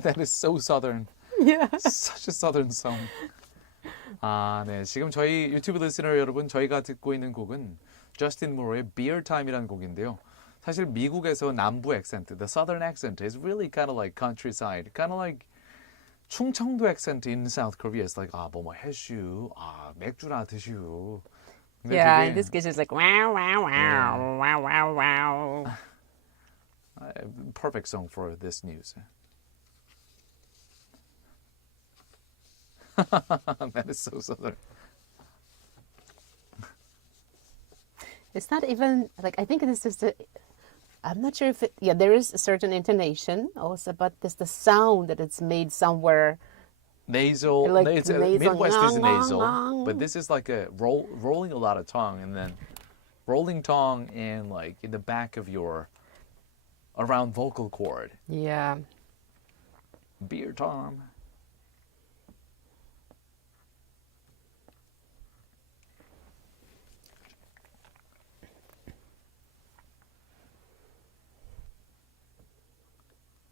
That is so southern. Yeah. Such a southern song. 아, 네. 지금 저희 유튜브 리스너 여러분, 저희가 듣고 있는 곡은 저스틴 무어의 Beer Time이라는 곡인데요. 사실 미국에서 남부 액센트, the southern accent is really kind of like countryside, kind of like 충청도 accent in South Korea. It's like 뭐뭐 해슈, 맥주나 드슈. 근데 Yeah, 그게 in this case it's like wow, wow, wow, wow, wow, wow. perfect song for this news. That is so southern. It's not even like I think it's just I'm not sure if there is a certain intonation also, but there's the sound that it's made somewhere. Nasal, Like nasal nasal, Midwest is ngang, nasal, ngang. but this is like a rolling a lot of tongue, and then rolling tongue and like in the back of your around vocal cord. Yeah. Beer time.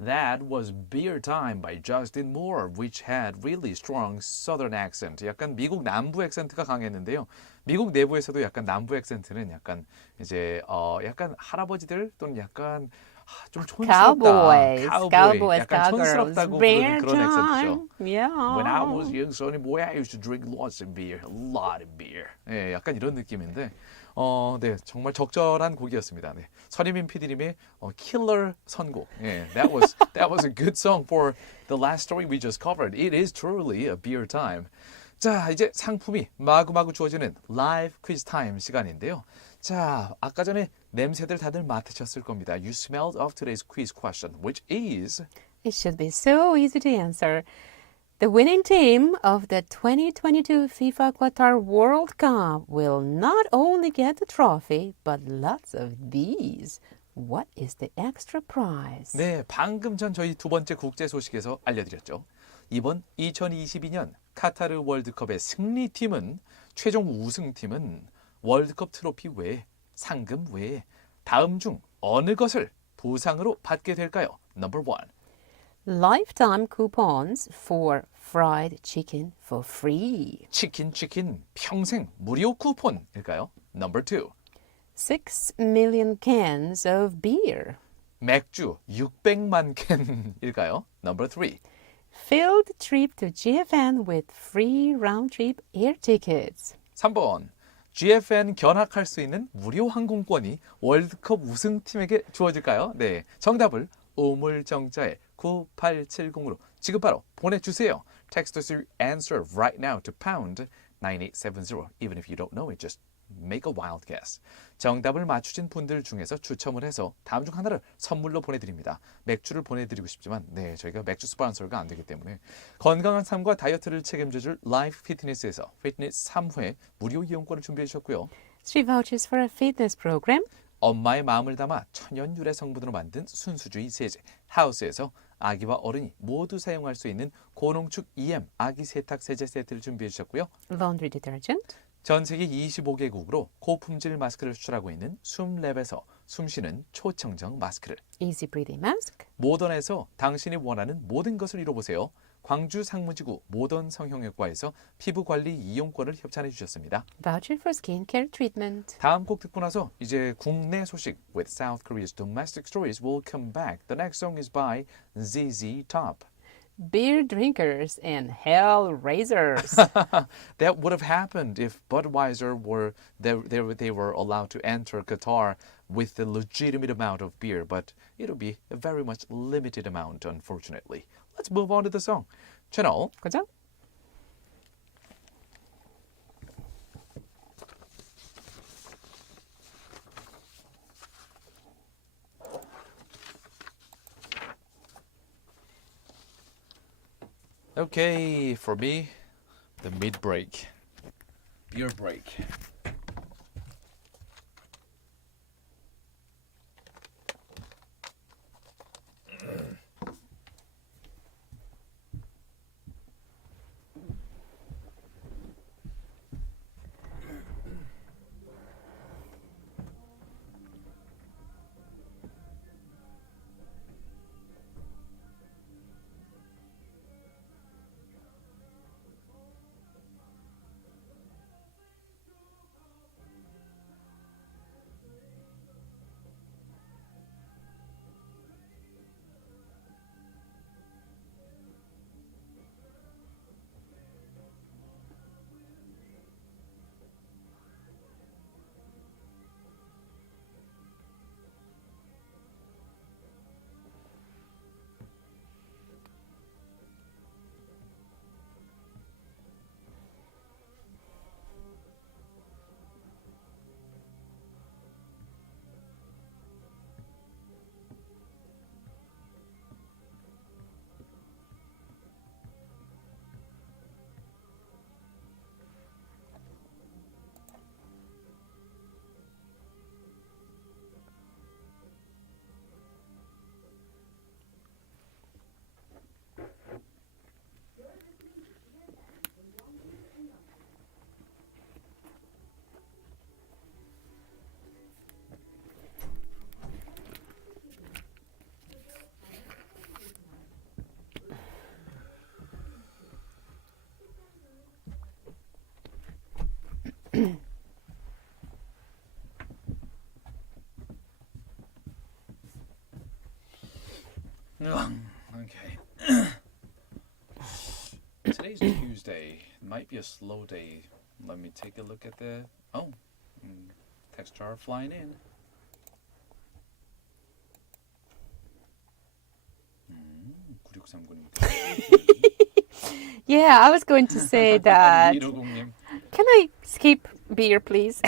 That was Beer Time by Justin Moore, which had really strong southern accent. 약간 미국 남부 액센트가 강했는데요. 미국 내부에서도 약간 남부 액센트는 약간 이제 약간 할아버지들 또는 약간 좀 촌스럽다. Cowboys, 약간 cowgirls. 촌스럽다고 Beer 부르는 그런 액센트죠. time. Yeah. When I was young, sonny boy, I used to drink lots of beer, a lot of beer. 예, 약간 이런 느낌인데, 네, 정말 적절한 곡이었습니다. 네, 서리민 PD님의 킬러 선곡. 예, that was a good song for the last story we just covered. It is truly a beer time. 자, 이제 상품이 마구마구 주어지는 라이브 퀴즈 타임 시간인데요. 자, 아까 전에 냄새들 다들 맡으셨을 겁니다. You smelled of today's quiz question, which is It should be so easy to answer. The winning team of the 2022 FIFA Qatar World Cup will not only get the trophy, but lots of these. What is the extra prize? 네, 방금 전 저희 두 번째 국제 소식에서 알려드렸죠. 이번 2022년 카타르 월드컵의 승리팀은 최종 우승팀은 월드컵 트로피 외에 상금 외에 다음 중 어느 것을 보상으로 받게 될까요? Number 1. Lifetime coupons for fried chicken for free. 치킨 평생 무료 쿠폰일까요? Number 2. 6 million cans of beer. 맥주 600만 캔일까요? Number 3. Field trip to GFN with free round-trip air tickets. 3번. GFN 견학할 수 있는 무료 항공권이 월드컵 우승팀에게 주어질까요? 네, 정답을 우물정자에 9870으로 지금 바로 보내주세요. Text us your answer right now to pound 9870. Even if you don't know it, just make a wild guess. 정답을 맞추신 분들 중에서 추첨을 해서 다음 중 하나를 선물로 보내드립니다. 맥주를 보내드리고 싶지만 네, 저희가 맥주 스폰서가 안 되기 때문에 건강한 삶과 다이어트를 책임져줄 라이프 피트니스에서 피트니스 3회 무료 이용권을 준비해 주셨고요. 3 vouchers for a fitness program. 엄마의 마음을 담아 천연 유래 성분으로 만든 순수주의 세제 하우스에서 아기와 어른이 모두 사용할 수 있는 고농축 EM 아기 세탁 세제 세트를 준비해 주셨고요. Laundry detergent. 전 세계 25개국으로 고품질 마스크를 수출하고 있는 숨랩에서 숨쉬는 초청정 마스크를, Easy breathing mask. 모던에서 당신이 원하는 모든 것을 이뤄보세요. 광주 상무지구 모던 성형외과에서 피부관리 이용권을 협찬해 주셨습니다. Voucher for skincare treatment. 다음 곡 듣고 나서 이제 국내 소식 With South Korea's domestic stories will come back. The next song is by ZZ Top. Beer drinkers and hell raisers. That would have happened if Budweiser they were allowed to enter Qatar with a legitimate amount of beer, but it'll be a very much limited amount, unfortunately. Let's move on to the song. 채널 그죠? Okay, for me, the mid-break. Beer break. Today's Tuesday. It might be a slow day. Let me take a look at the... Oh, texts are flying in. 9639님. Yeah, I was going to say that. 150님. Can I skip beer, please?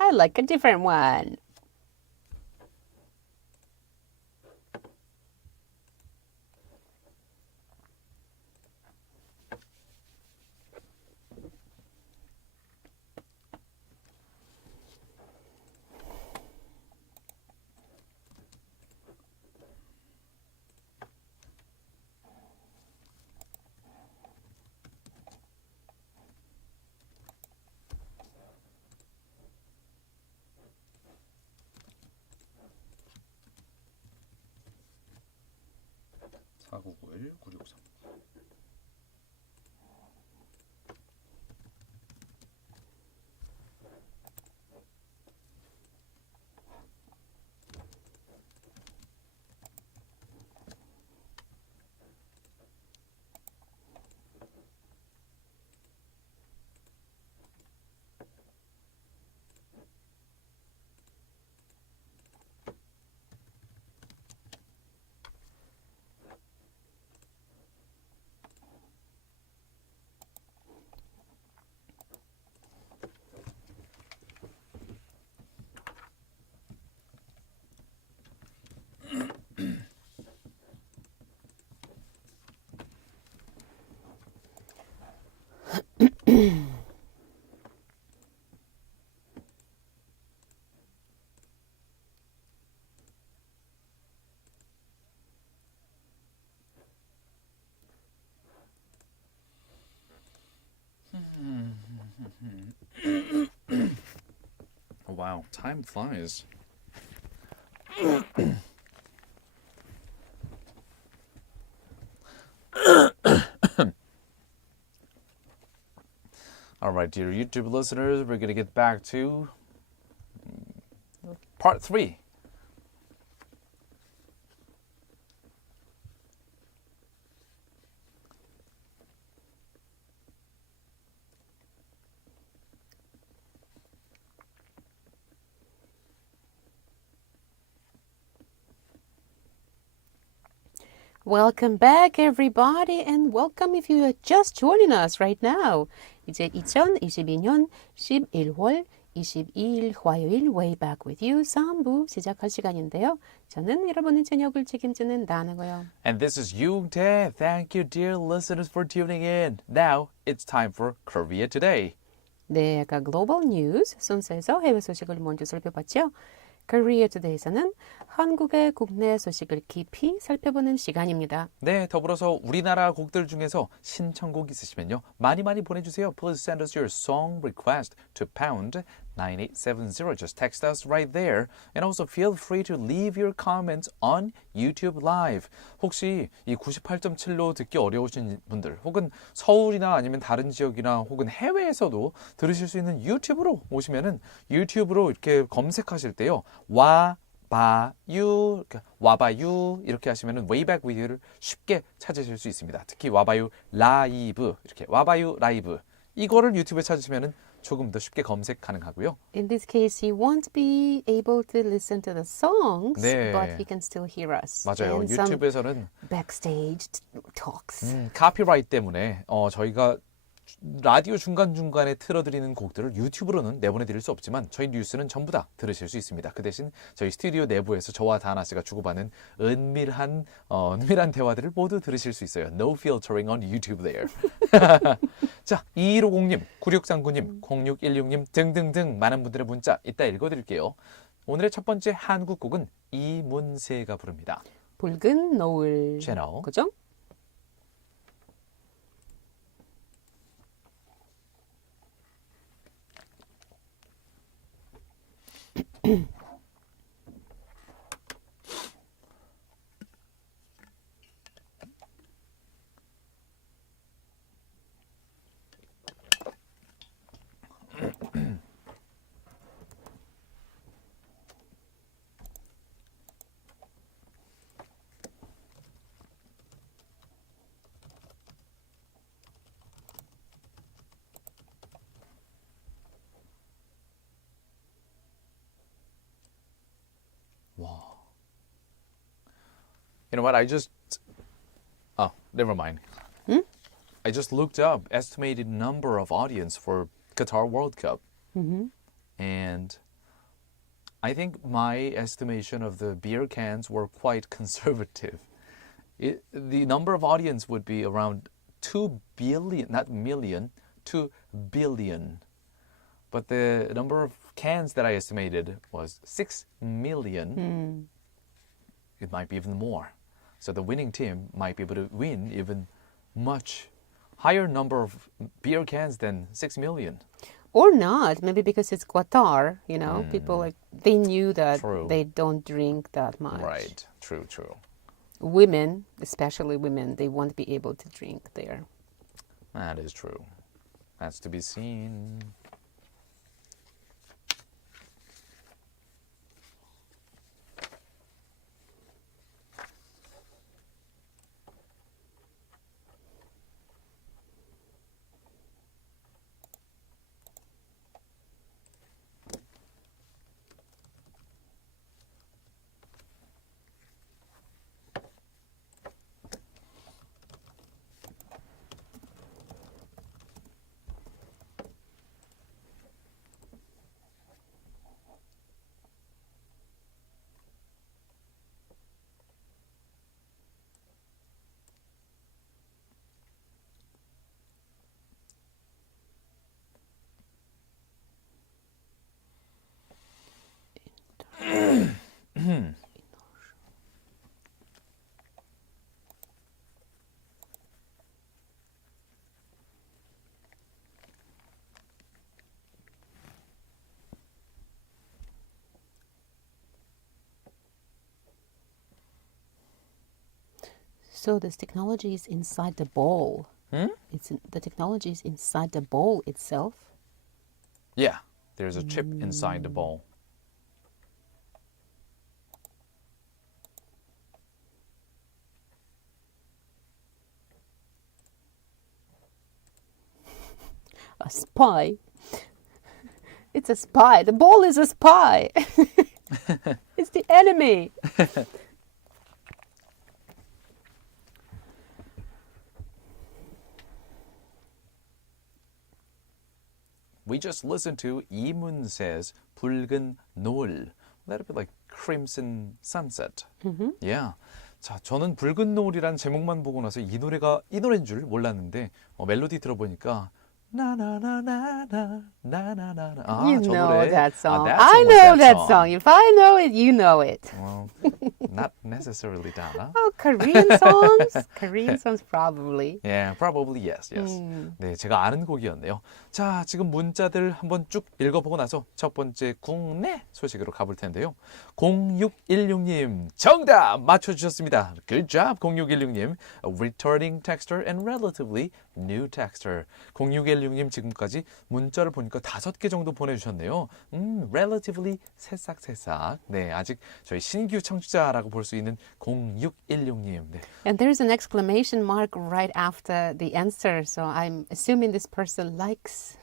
I like a different one. Wow, time flies. All right, dear YouTube listeners, we're going to get back to part 3. Welcome back, everybody, and welcome if you are just joining us right now. 이제 2022년 11월 22일 화요일 Way Back with You 3부 시작할 시간인데요. 저는 여러분의 저녁을 책임지는 나나고요. And this is Yoongtae. Thank you, dear listeners, for tuning in. Now, it's time for Korea Today. 네, 아까 글로벌 뉴스 순서에서 해외 소식을 먼저 살펴봤죠. Korea Today에서는 한국의 국내 소식을 깊이 살펴보는 시간입니다. 네, 더불어서 우리나라 곡들 중에서 신청곡 있으시면요. 많이 보내주세요. Please send us your song request to pound 9870. Just text us right there. And also feel free to leave your comments on YouTube Live. 혹시 이 98.7로 듣기 어려우신 분들 혹은 서울이나 아니면 다른 지역이나 혹은 해외에서도 들으실 수 있는 유튜브로 오시면은 유튜브로 이렇게 검색하실 때요. 와봐유 이렇게 하시면은 Way Back with You를 쉽게 찾으실 수 있습니다. 특히 와봐유 라이브 이렇게 와봐유 라이브 이거를 유튜브에 찾으시면은 조금 더 쉽게 검색 가능하고요. In this case, you won't be able to listen to the songs, 네. but you can still hear us. 맞아요. And 유튜브에서는 some backstage talks. 카피라이트 때문에 저희가 라디오 중간중간에 틀어드리는 곡들을 유튜브로는 내보내드릴 수 없지만 저희 뉴스는 전부 다 들으실 수 있습니다. 그 대신 저희 스튜디오 내부에서 저와 다나 씨가 주고받는 은밀한 대화들을 모두 들으실 수 있어요. No filtering on YouTube there. 자, 2150님, 9639님, 0616님 등등등 많은 분들의 문자 이따 읽어드릴게요. 오늘의 첫 번째 한국 곡은 이문세가 부릅니다. 붉은 노을. 채널. 그죠? You know what? Oh, never mind. I just looked up estimated number of audience for Qatar World Cup. And I think my estimation of the beer cans were quite conservative. The number of audience would be around 2 billion, not million, 2 billion. But the number of cans that I estimated was 6 million. It might be even more. So the winning team might be able to win even much higher number of beer cans than 6 million. Or not, maybe because it's Qatar, you know, people like, they knew that True. they don't drink that much. Right, true. Women, especially women, they won't be able to drink there. That is true. That's to be seen. So this technology is inside the bowl. The technology is inside the bowl itself. Yeah, there's a chip inside the bowl. A spy. It's a spy. The bowl is a spy. It's the enemy. We just listened to 이문세's 붉은 노을. That'd be like Crimson Sunset. Yeah. 자, 저는 붉은 노을이란 제목만 보고 나서 이 노래가 이 노래인 줄 몰랐는데 멜로디 들어보니까 나나나나나 나나나나. 아, You 저 know 노래. that song. that I song was know that that song. If I know it, you know it. Well, not necessarily Dana. Oh, Korean songs? Korean songs probably. Yeah, probably yes. 네, 제가 아는 곡이었네요. 자, 지금 문자들 한번 쭉 읽어보고 나서 첫 번째 국내 소식으로 가볼 텐데요. 0616님 정답 맞춰주셨습니다. Good job, 0616님. A returning texter and relatively new texter. 0616님 지금까지 문자를 보니까 5개 정도 보내주셨네요. Relatively 새싹새싹. 네, 아직 저희 신규 청취자라고 볼 수 있는 0616님. 네. And there's an exclamation mark right after the answer. So I'm assuming this person likes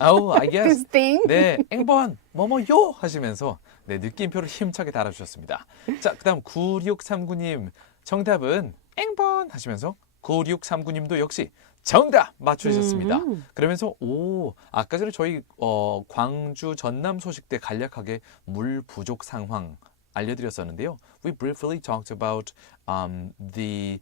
Oh, I guess. this thing. 네, 앵번 뭐뭐요 하시면서 네, 느낌표를 힘차게 달아주셨습니다. 자, 그다음 9639님 정답은 앵번 하시면서 9639님도 역시 정답 맞추셨습니다. 그러면서 아까 전에 저희 광주 전남 소식 때 간략하게 물 부족 상황 알려드렸었는데요. We briefly talked about the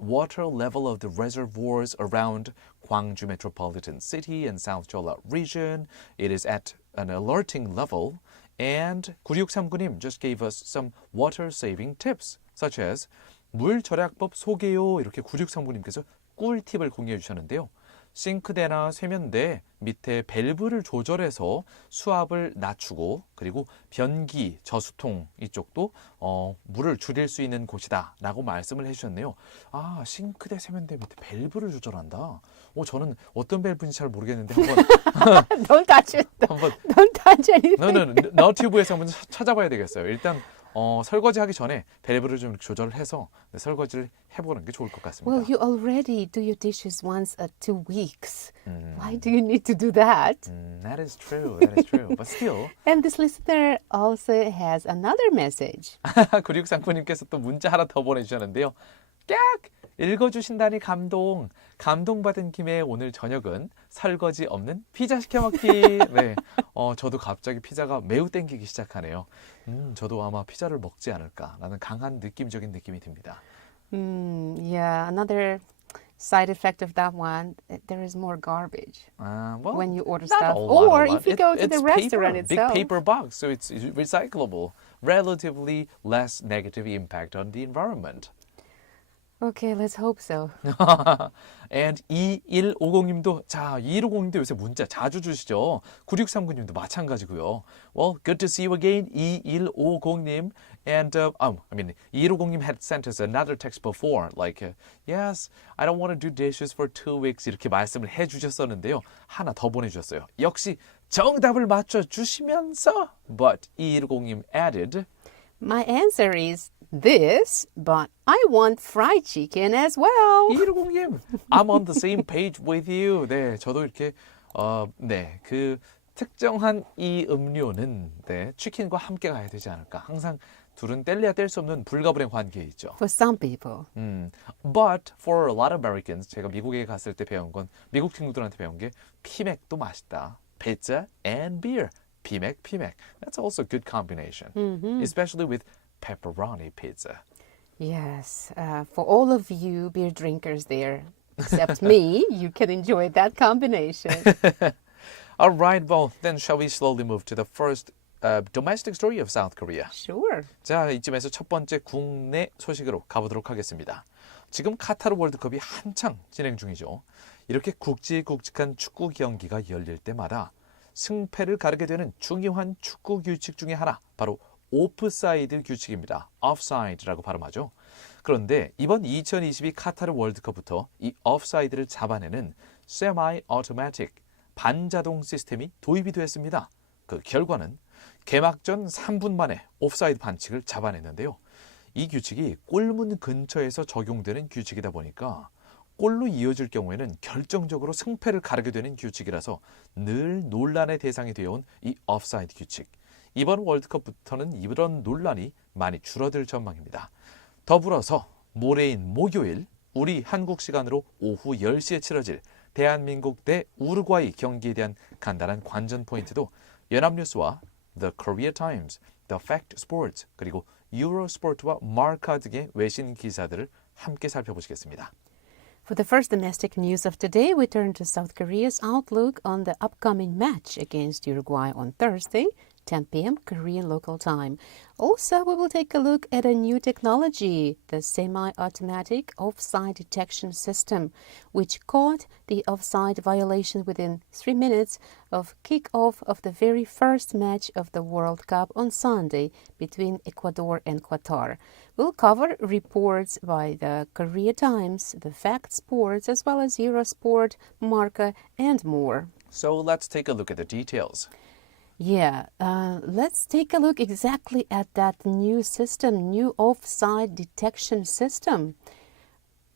water level of the reservoirs around Gwangju metropolitan city and South Jeolla region. It is at an alerting level. And 9639님 just gave us some water saving tips, such as 물 절약법 소개요. 이렇게 9639님께서 꿀팁을 공유해 주셨는데요. 싱크대나 세면대 밑에 밸브를 조절해서 수압을 낮추고 그리고 변기, 저수통 이쪽도 물을 줄일 수 있는 곳이다 라고 말씀을 해주셨네요. 아, 싱크대, 세면대 밑에 밸브를 조절한다. 저는 어떤 밸브인지 잘 모르겠는데 한번 Don't touch it. 한번 Don't touch anything. 너튜브에서 한번 찾아봐야 되겠어요. 일단 설거지하기 전에 밸브를 좀 조절해서 설거지를 해보는 게 좋을 것 같습니다. Well, you already do your dishes once a 2 weeks. Why do you need to do that? That is true. That is true. But still. And this listener also has another message. 9639님께서 또 문자 하나 더 보내주셨는데요. 깍! 읽어주신다니 감동받은 김에 오늘 저녁은 설거지 없는 피자 시켜 먹기. 네, 저도 갑자기 피자가 매우 땡기기 시작하네요. 저도 아마 피자를 먹지 않을까라는 강한 느낌적인 느낌이 듭니다. Yeah, another side effect of that one, there is more garbage Well, when you order not stuff. a lot, Or a lot. if you go to It's the restaurant paper, itself. big paper box, so it's recyclable. Relatively less negative impact on the environment. Okay, let's hope so. And 2150님도 2150님도 요새 문자 자주 주시죠. 9639님도 마찬가지고요. Well, good to see you again, 2150님. And 2150님 had sent us another text before, like, yes, I don't want to do dishes for 2 weeks 이렇게 말씀을 해주셨었는데요. 하나 더 보내주셨어요. 역시 정답을 맞춰주시면서, but 2150님 added, My answer is this, but I want fried chicken as well. 2150님, I'm on the same page with you. 네, 저도 이렇게 그 특정한 이 음료는 치킨과 함께 가야 되지 않을까. 항상 둘은 뗄래야 뗄 수 없는 불가분의 관계에 있죠. For some people. But for a lot of Americans, 제가 미국에 갔을 때 배운 건 미국 친구들한테 배운 게 피맥도 맛있다. Pizza and beer. 피맥. That's also a good combination, especially with pepperoni pizza. Yes, for all of you beer drinkers there, except me, you can enjoy that combination. All right, well, then shall we slowly move to the first domestic story of South Korea? Sure. 자, 이쯤에서 첫 번째 국내 소식으로 가보도록 하겠습니다. 지금 카타르 월드컵이 한창 진행 중이죠. 이렇게 굵직굵직한 축구 경기가 열릴 때마다 승패를 가르게 되는 중요한 축구 규칙 중에 하나, 바로 오프사이드 규칙입니다. offside라고 발음하죠. 그런데 이번 2022 카타르 월드컵부터 이 offside를 잡아내는 semi-automatic 반자동 시스템이 도입이 됐습니다. 그 결과는 개막전 3분 만에 옵사이드 반칙을 잡아냈는데요. 이 규칙이 골문 근처에서 적용되는 규칙이다 보니까 골로 이어질 경우에는 결정적으로 승패를 가르게 되는 규칙이라서 늘 논란의 대상이 되어온 이 옵사이드 규칙. 이번 월드컵부터는 이런 논란이 많이 줄어들 전망입니다. 더불어서 모레인 목요일 우리 한국 시간으로 오후 10시에 치러질 대한민국 대 우루과이 경기에 대한 간단한 관전 포인트도 연합뉴스와 The Korea Times, The Fact Sports 그리고 유로스포트와 마카 등의 외신 기사들을 함께 살펴보시겠습니다. For the first domestic news of today, we turn to South Korea's outlook on the upcoming match against Uruguay on Thursday, 10 p.m. Korean local time. Also, we will take a look at a new technology, the semi-automatic offside detection system, which caught the offside violation within 3 minutes of kick-off of the very first match of the World Cup on Sunday between Ecuador and Qatar. We'll cover reports by the Korea Times, the Fact Sports, as well as Eurosport, Marca, and more. So let's take a look at the details. Yeah, let's take a look exactly at that new system, new offside detection system.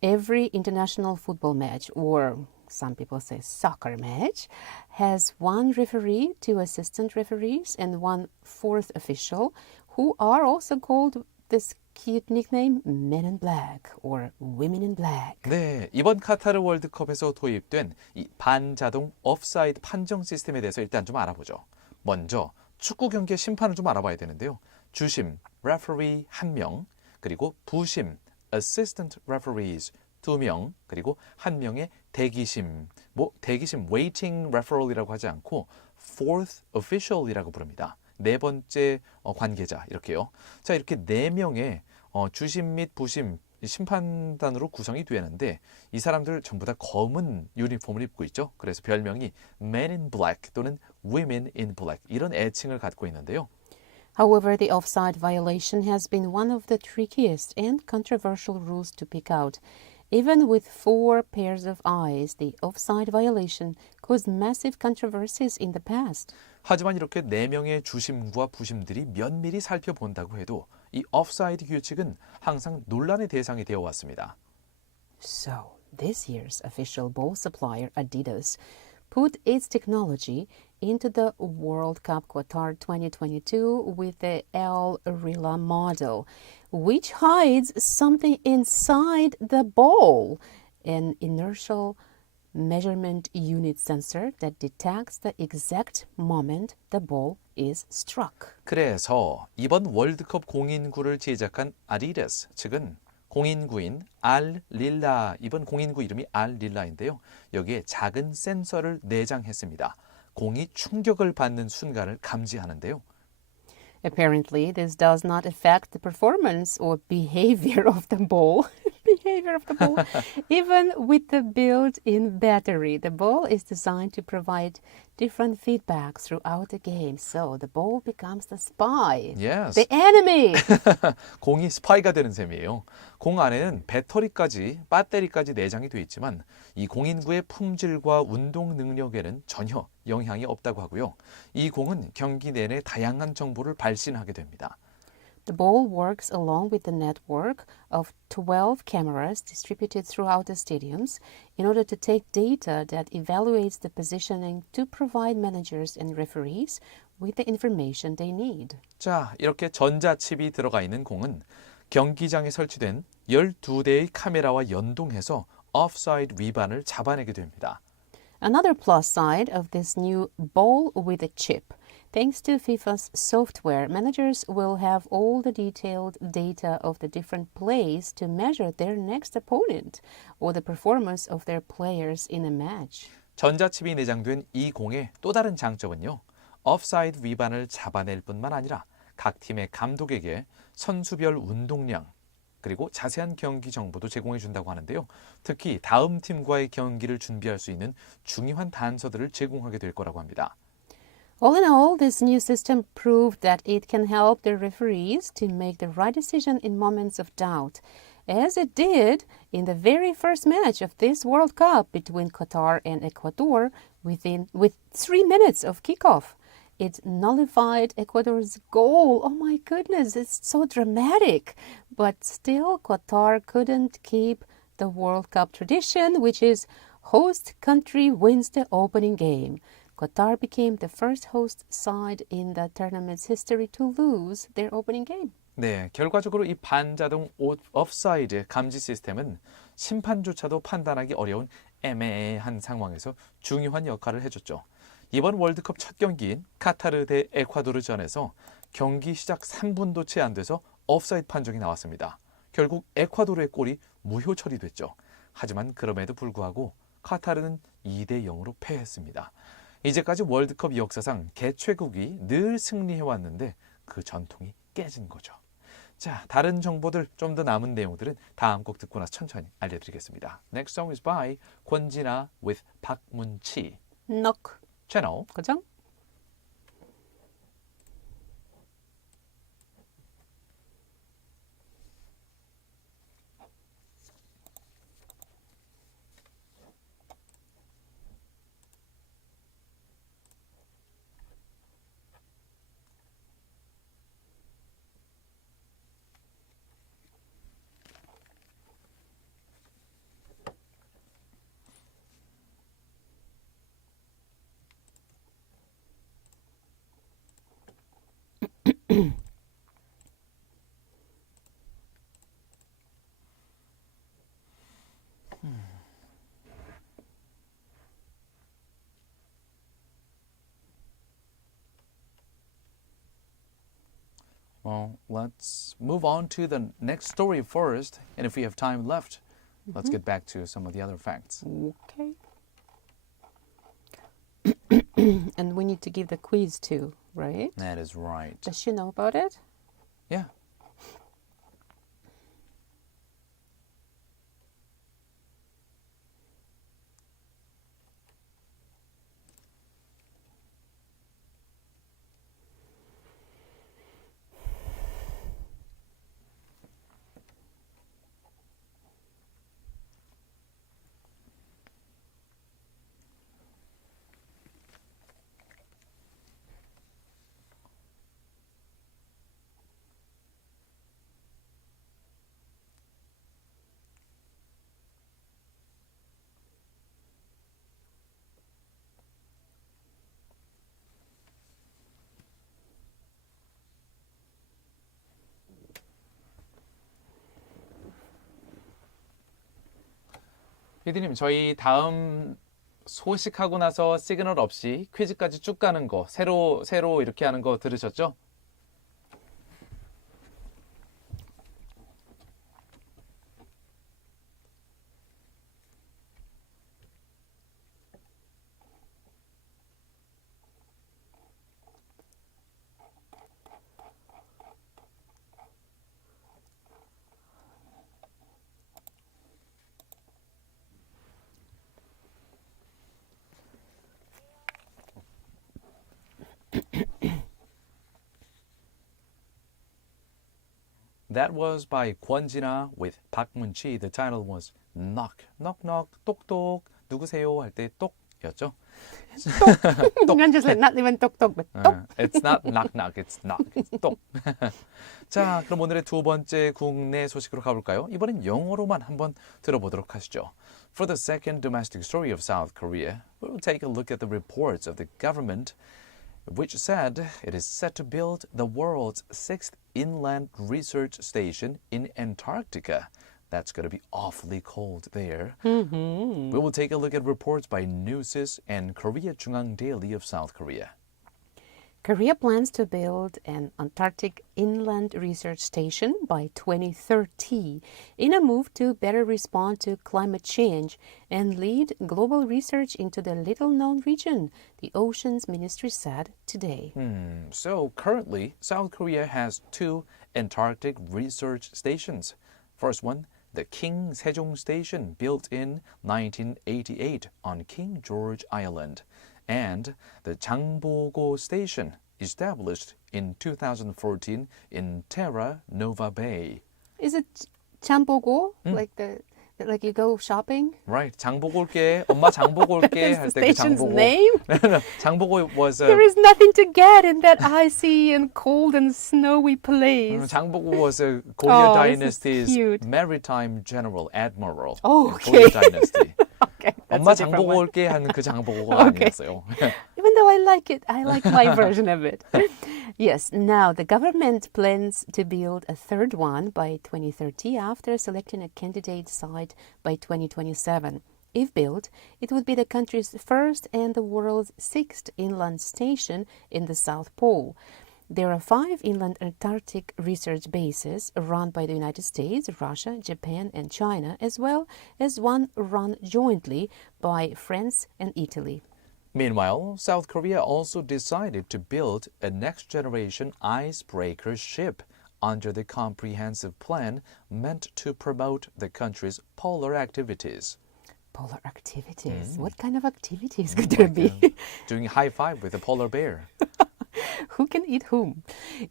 Every international football match, or some people say soccer match, has one referee, 2 assistant referees, and 1 fourth official, who are also called this cute nickname Men in Black or Women in Black. 네, 이번 카타르 월드컵에서 도입된 이 반자동 옵사이드 판정 시스템에 대해서 일단 좀 알아보죠. 먼저 축구 경기의 심판을 좀 알아봐야 되는데요. 주심, referee 1명, 그리고 부심, assistant referees 2명, 그리고 1명의 대기심, 대기심 waiting referee이라고 하지 않고 fourth official이라고 부릅니다. 네 번째 관계자 이렇게요. 자, 이렇게 4명의 주심 및 부심 심판단으로 구성이 되는데 이 사람들 전부 다 검은 유니폼을 입고 있죠. 그래서 별명이 Men in Black 또는 Women in Black 이런 애칭을 갖고 있는데요. However, the offside violation has been one of the trickiest and controversial rules to pick out. Even with 4 pairs of eyes, the offside violation caused massive controversies in the past. 하지만 이렇게 4명의 주심과 부심들이 면밀히 살펴본다고 해도 이 offside 규칙은 항상 논란의 대상이 되어 왔습니다. So, this year's official ball supplier Adidas put its technology into the World Cup Qatar 2022 with the El Rila model, which hides something inside the ball, an inertial measurement unit sensor that detects the exact moment the ball is struck. 그래서 이번 월드컵 공인구를 제작한 아디다스 측은 공인구인 알릴라, 이번 공인구 이름이 알릴라인데요. 여기에 작은 센서를 내장했습니다. 공이 충격을 받는 순간을 감지하는데요. Apparently, this does not affect the performance or behavior of the ball. Even with the built-in battery, the ball is designed to provide different feedback throughout the game. So the ball becomes the spy, Yes. the enemy. 공이 스파이가 되는 셈이에요. 공 안에는 배터리까지 내장이 되어 있지만 이 공인구의 품질과 운동 능력에는 전혀 영향이 없다고 하고요. 이 공은 경기 내내 다양한 정보를 발신하게 됩니다. The ball works along with the network of 12 cameras distributed throughout the stadiums in order to take data that evaluates the positioning to provide managers and referees with the information they need. 자, 이렇게 전자칩이 들어가 있는 공은 경기장에 설치된 12대의 카메라와 연동해서 offside 위반을 잡아내게 됩니다. Another plus side of this new ball with a chip. Thanks to FIFA's software, managers will have all the detailed data of the different plays to measure their next opponent or the performance of their players in a match. 전자칩이 내장된 이 공의 또 다른 장점은요. offside 위반을 잡아낼 뿐만 아니라 각 팀의 감독에게 선수별 운동량 그리고 자세한 경기 정보도 제공해 준다고 하는데요. 특히 다음 팀과의 경기를 준비할 수 있는 중요한 단서들을 제공하게 될 거라고 합니다. All in all, this new system proved that it can help the referees to make the right decision in moments of doubt, as it did in the very first match of this World Cup between Qatar and Ecuador with 3 minutes of kickoff. It nullified Ecuador's goal. Oh my goodness, it's so dramatic. But still, Qatar couldn't keep the World Cup tradition, which is host country wins the opening game. Qatar became the first host side in the tournament's history to lose their opening game. 네, 결과적으로 이 반자동 offside 감지 시스템은 심판조차도 판단하기 어려운 애매한 상황에서 중요한 역할을 해줬죠. 이번 월드컵 첫 경기인 카타르 대 에콰도르전에서 경기 시작 3분도 채 안 돼서 offside 판정이 나왔습니다. 결국 에콰도르의 골이 무효 처리됐죠. 하지만 그럼에도 불구하고 카타르는 2대 0으로 패했습니다. 이제까지 월드컵 역사상 개최국이 늘 승리해왔는데 그 전통이 깨진 거죠. 자, 다른 정보들 좀 더 남은 내용들은 다음 곡 듣고 나서 천천히 알려드리겠습니다. Next song is by 권진아 with 박문치. Knock. 채널 고정. Well, let's move on to the next story first. And if we have time left, let's get back to some of the other facts. Okay. And we need to give the quiz too, right? That is right. Does she know about it? Yeah. 피디님, 저희 다음 소식하고 나서 시그널 없이 퀴즈까지 쭉 가는 거, 새로 이렇게 하는 거 들으셨죠? That was by Gwangju with Park Moon-chi. The title was Knock, Knock, Knock, 똑똑, 누구세요? 할 때 똑이었죠. Not just like not even tok tok, but tok. It's not knock, knock, it's knock. It's 똑. 자, 그럼 오늘의 두 번째 국내 소식으로 가볼까요? 이번엔 영어로만 한번 들어보도록 하시죠. For the second domestic story of South Korea, we'll take a look at the reports of the government which said it is set to build the world's sixth inland research station in Antarctica. That's going to be awfully cold there. We will take a look at reports by Newsys and Korea Jungang Daily of South Korea. Korea plans to build an Antarctic inland research station by 2030 in a move to better respond to climate change and lead global research into the little-known region, the Oceans Ministry said today. So currently, South Korea has two Antarctic research stations. First one, the King Sejong Station, built in 1988 on King George Island, and the Changbogo Station, established in 2014 in Terra Nova Bay. Is it Chambogo? Like you go shopping? Right, 장 보고 올게, 엄마 장 보고 올게 할 That's the 때 그 장 station's 보고. name? No, 장 보고 was There is nothing to get in that icy and cold and snowy place. 장 보고 was a Goryeo Oh, this is dynasty's cute. maritime general admiral. Oh, in okay. Goryeo dynasty. Okay, that's 엄마 a 장 different 보고 one. 올게 하는 그 장 보고가 Okay. 아니었어요. Even though I like it, I like my version of it. Yes, now the government plans to build a third one by 2030 after selecting a candidate site by 2027. If built, it would be the country's first and the world's sixth inland station in the South Pole. There are 5 inland Antarctic research bases run by the United States, Russia, Japan, and China, as well as one run jointly by France and Italy. Meanwhile, South Korea also decided to build a next-generation icebreaker ship under the comprehensive plan meant to promote the country's polar activities. Polar activities. What kind of activities could there be? Doing high five with a polar bear. Who can eat whom?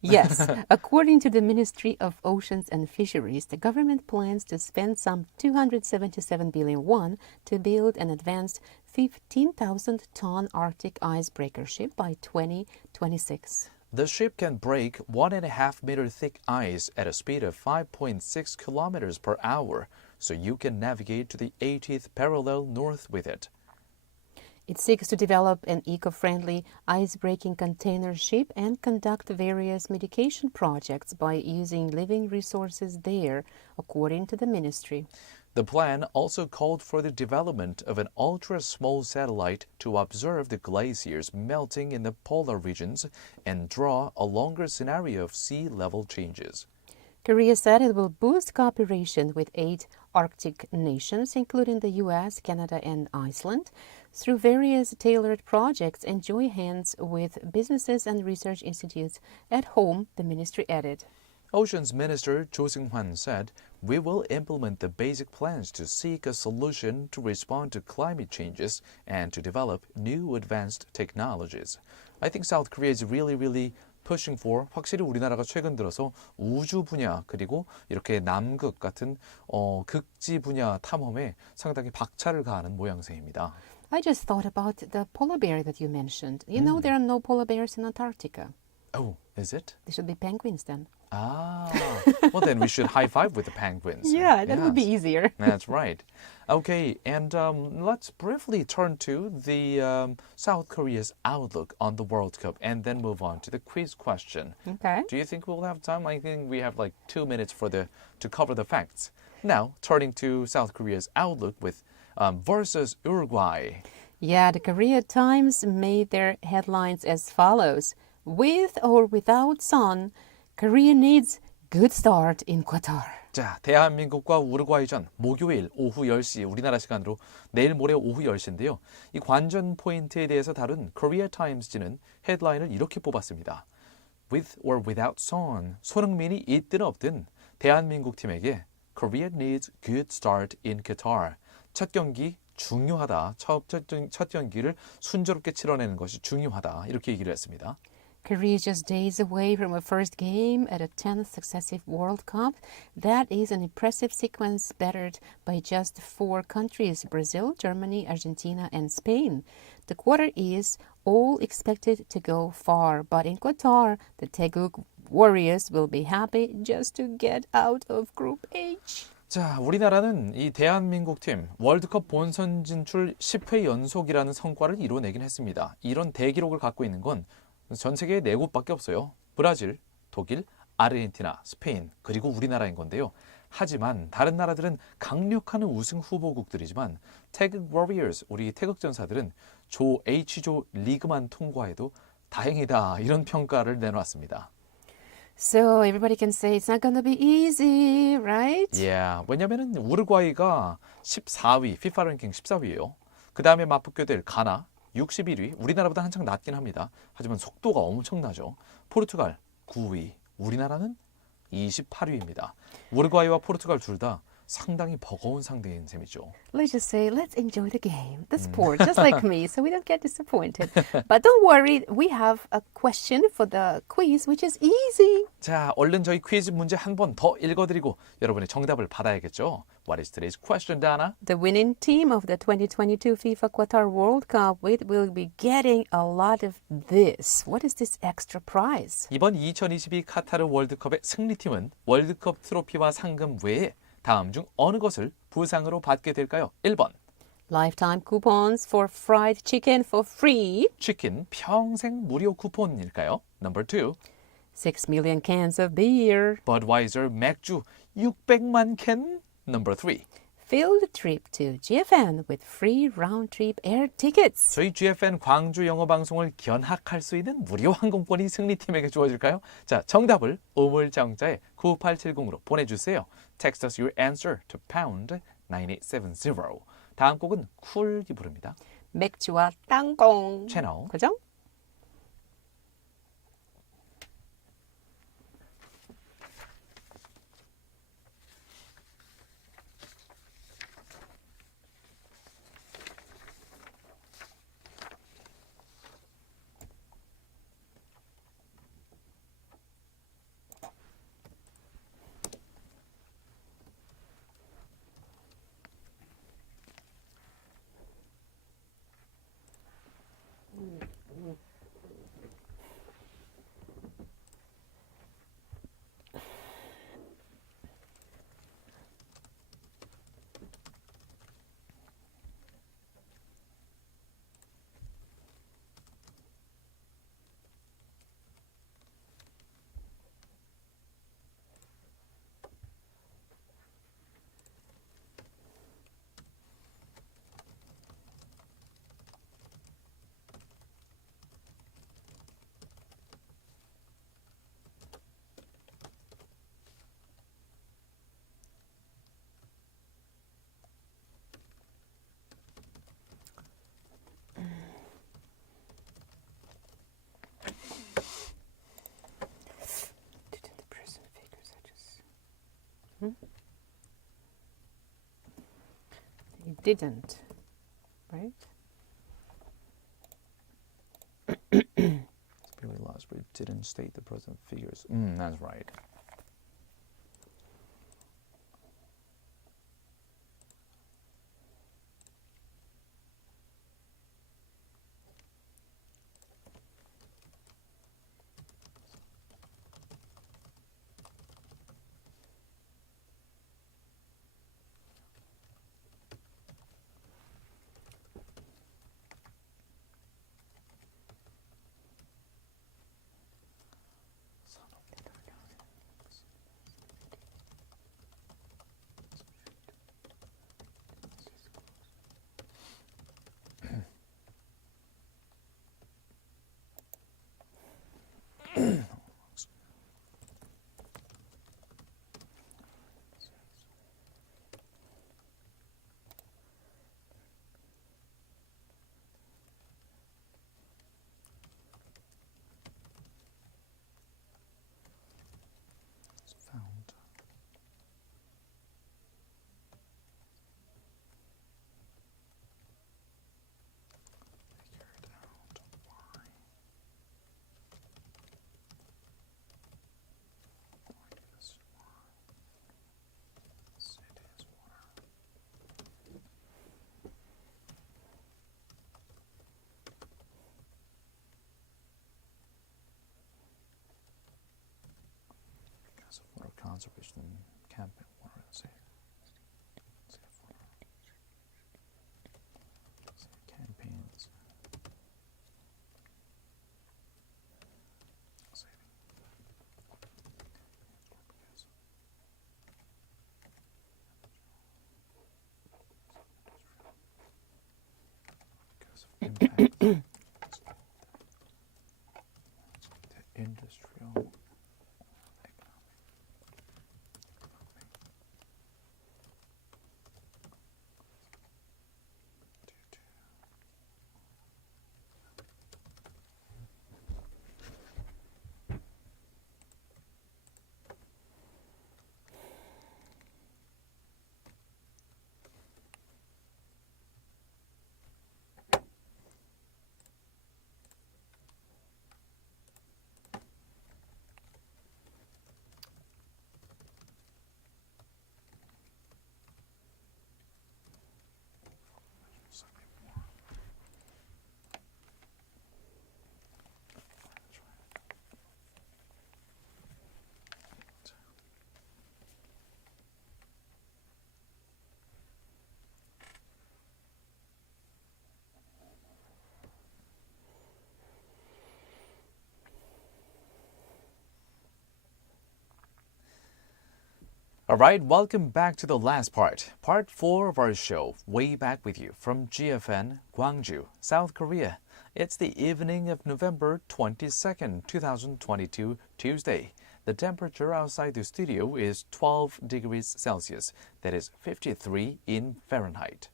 Yes, according to the Ministry of Oceans and Fisheries, the government plans to spend some 277 billion won to build an advanced 15,000-ton Arctic icebreaker ship by 2026. The ship can break 1.5-meter thick ice at a speed of 5.6 kilometers per hour, so you can navigate to the 80th parallel north with it. It seeks to develop an eco-friendly ice-breaking container ship and conduct various mitigation projects by using living resources there, according to the ministry. The plan also called for the development of an ultra-small satellite to observe the glaciers melting in the polar regions and draw a longer scenario of sea level changes. Korea said it will boost cooperation with 8 Arctic nations, including the U.S., Canada, and Iceland, through various tailored projects and join hands with businesses and research institutes at home, the ministry added. Oceans Minister Jo Seung-hwan said, "We will implement the basic plans to seek a solution to respond to climate changes and to develop new advanced technologies." I think South Korea is really pushing for, 확실히 우리나라가 최근 들어서 우주 분야 그리고 이렇게 남극 같은 극지 분야 탐험에 상당히 박차를 가하는 모양새입니다. I just thought about the polar bear that you mentioned. You know there are no polar bears in Antarctica. Oh, is it? They should be penguins then. Ah, well then we should high five with the penguins. Yeah, that would be Yes. easier. That's right. Okay, and let's briefly turn to the South Korea's outlook on the World Cup and then move on to the quiz question. Okay. Do you think we'll have time? I think we have like 2 minutes to cover the facts. Now, turning to South Korea's outlook with versus Uruguay. Yeah, the Korea Times made their headlines as follows. With or without sun, Korea needs good start in Qatar. 자, 대한민국과 우루과이전 목요일 오후 10시 우리나라 시간으로 내일 모레 오후 10시인데요. 이 관전 포인트에 대해서 다룬 Korea Times지는 헤드라인을 이렇게 뽑았습니다. With or without sun, 손흥민이 있든 없든 대한민국 팀에게 Korea needs good start in Qatar. 첫 경기 중요하다. 첫 경기를 순조롭게 치러내는 것이 중요하다. 이렇게 얘기를 했습니다. Korea is just days away from a first game at a 10th successive World Cup. That is an impressive sequence bettered by just 4 countries, Brazil, Germany, Argentina, and Spain. The quarter is all expected to go far, but in Qatar, the Taeguk Warriors will be happy just to get out of Group H. 자, 우리나라는 이 대한민국 팀 월드컵 본선 진출 10회 연속이라는 성과를 이뤄내긴 했습니다. 이런 대기록을 갖고 있는 건 전 세계에 4곳밖에 없어요. 브라질, 독일, 아르헨티나, 스페인, 그리고 우리나라인 건데요. 하지만 다른 나라들은 강력한 우승 후보국들이지만 태극 워리어스, 우리 태극전사들은 조 H조 리그만 통과해도 다행이다. 이런 평가를 내놓았습니다. So everybody can say it's not going to be easy, right? Yeah, 왜냐면은 우루과이가 14위, FIFA 랭킹 14위예요. 그 다음에 맞붙게 될 가나 61위, 우리나라보다 한창 낮긴 합니다. 하지만 속도가 엄청나죠. 포르투갈 9위, 우리나라는 28위입니다. 우루과이와 포르투갈 둘 다 상당히 버거운 상대인 셈이죠. Let's just say, let's enjoy the game, the sport, just like me, so we don't get disappointed. But don't worry, we have a question for the quiz, which is easy. 자, 얼른 저희 퀴즈 문제 한 번 더 읽어드리고 여러분의 정답을 받아야겠죠. What is today's question, Dana? The winning team of the 2022 FIFA Qatar World Cup will be getting a lot of this. What is this extra prize? 이번 2022 카타르 월드컵의 승리팀은 월드컵 트로피와 상금 외에 다음 중 어느 것을 부상으로 받게 될까요? 1번. Lifetime coupons for fried chicken for free. 치킨 평생 무료 쿠폰일까요? Number 2. 6 million cans of beer. Budweiser 맥주 600만 캔. Number 3. Field trip to GFN with free round-trip air tickets. 저희 GFN 광주 영어방송을 견학할 수 있는 무료 항공권이 승리팀에게 주어질까요? 자, 정답을 우물정자에 9870으로 보내주세요. Text us your answer to pound 9870. 다음 곡은 쿨이 부릅니다. 맥주와 땅콩. 채널 고정? It didn't, right? Really lost, but it didn't state the present figures. That's right. conservation campaign. Campaigns. Impact the industrial economy. All right, welcome back to the last part 4 of our show, Way Back with You from GFN, Gwangju, South Korea. It's the evening of November 22nd, 2022, Tuesday. The temperature outside the studio is 12 degrees Celsius, that is 53 in Fahrenheit.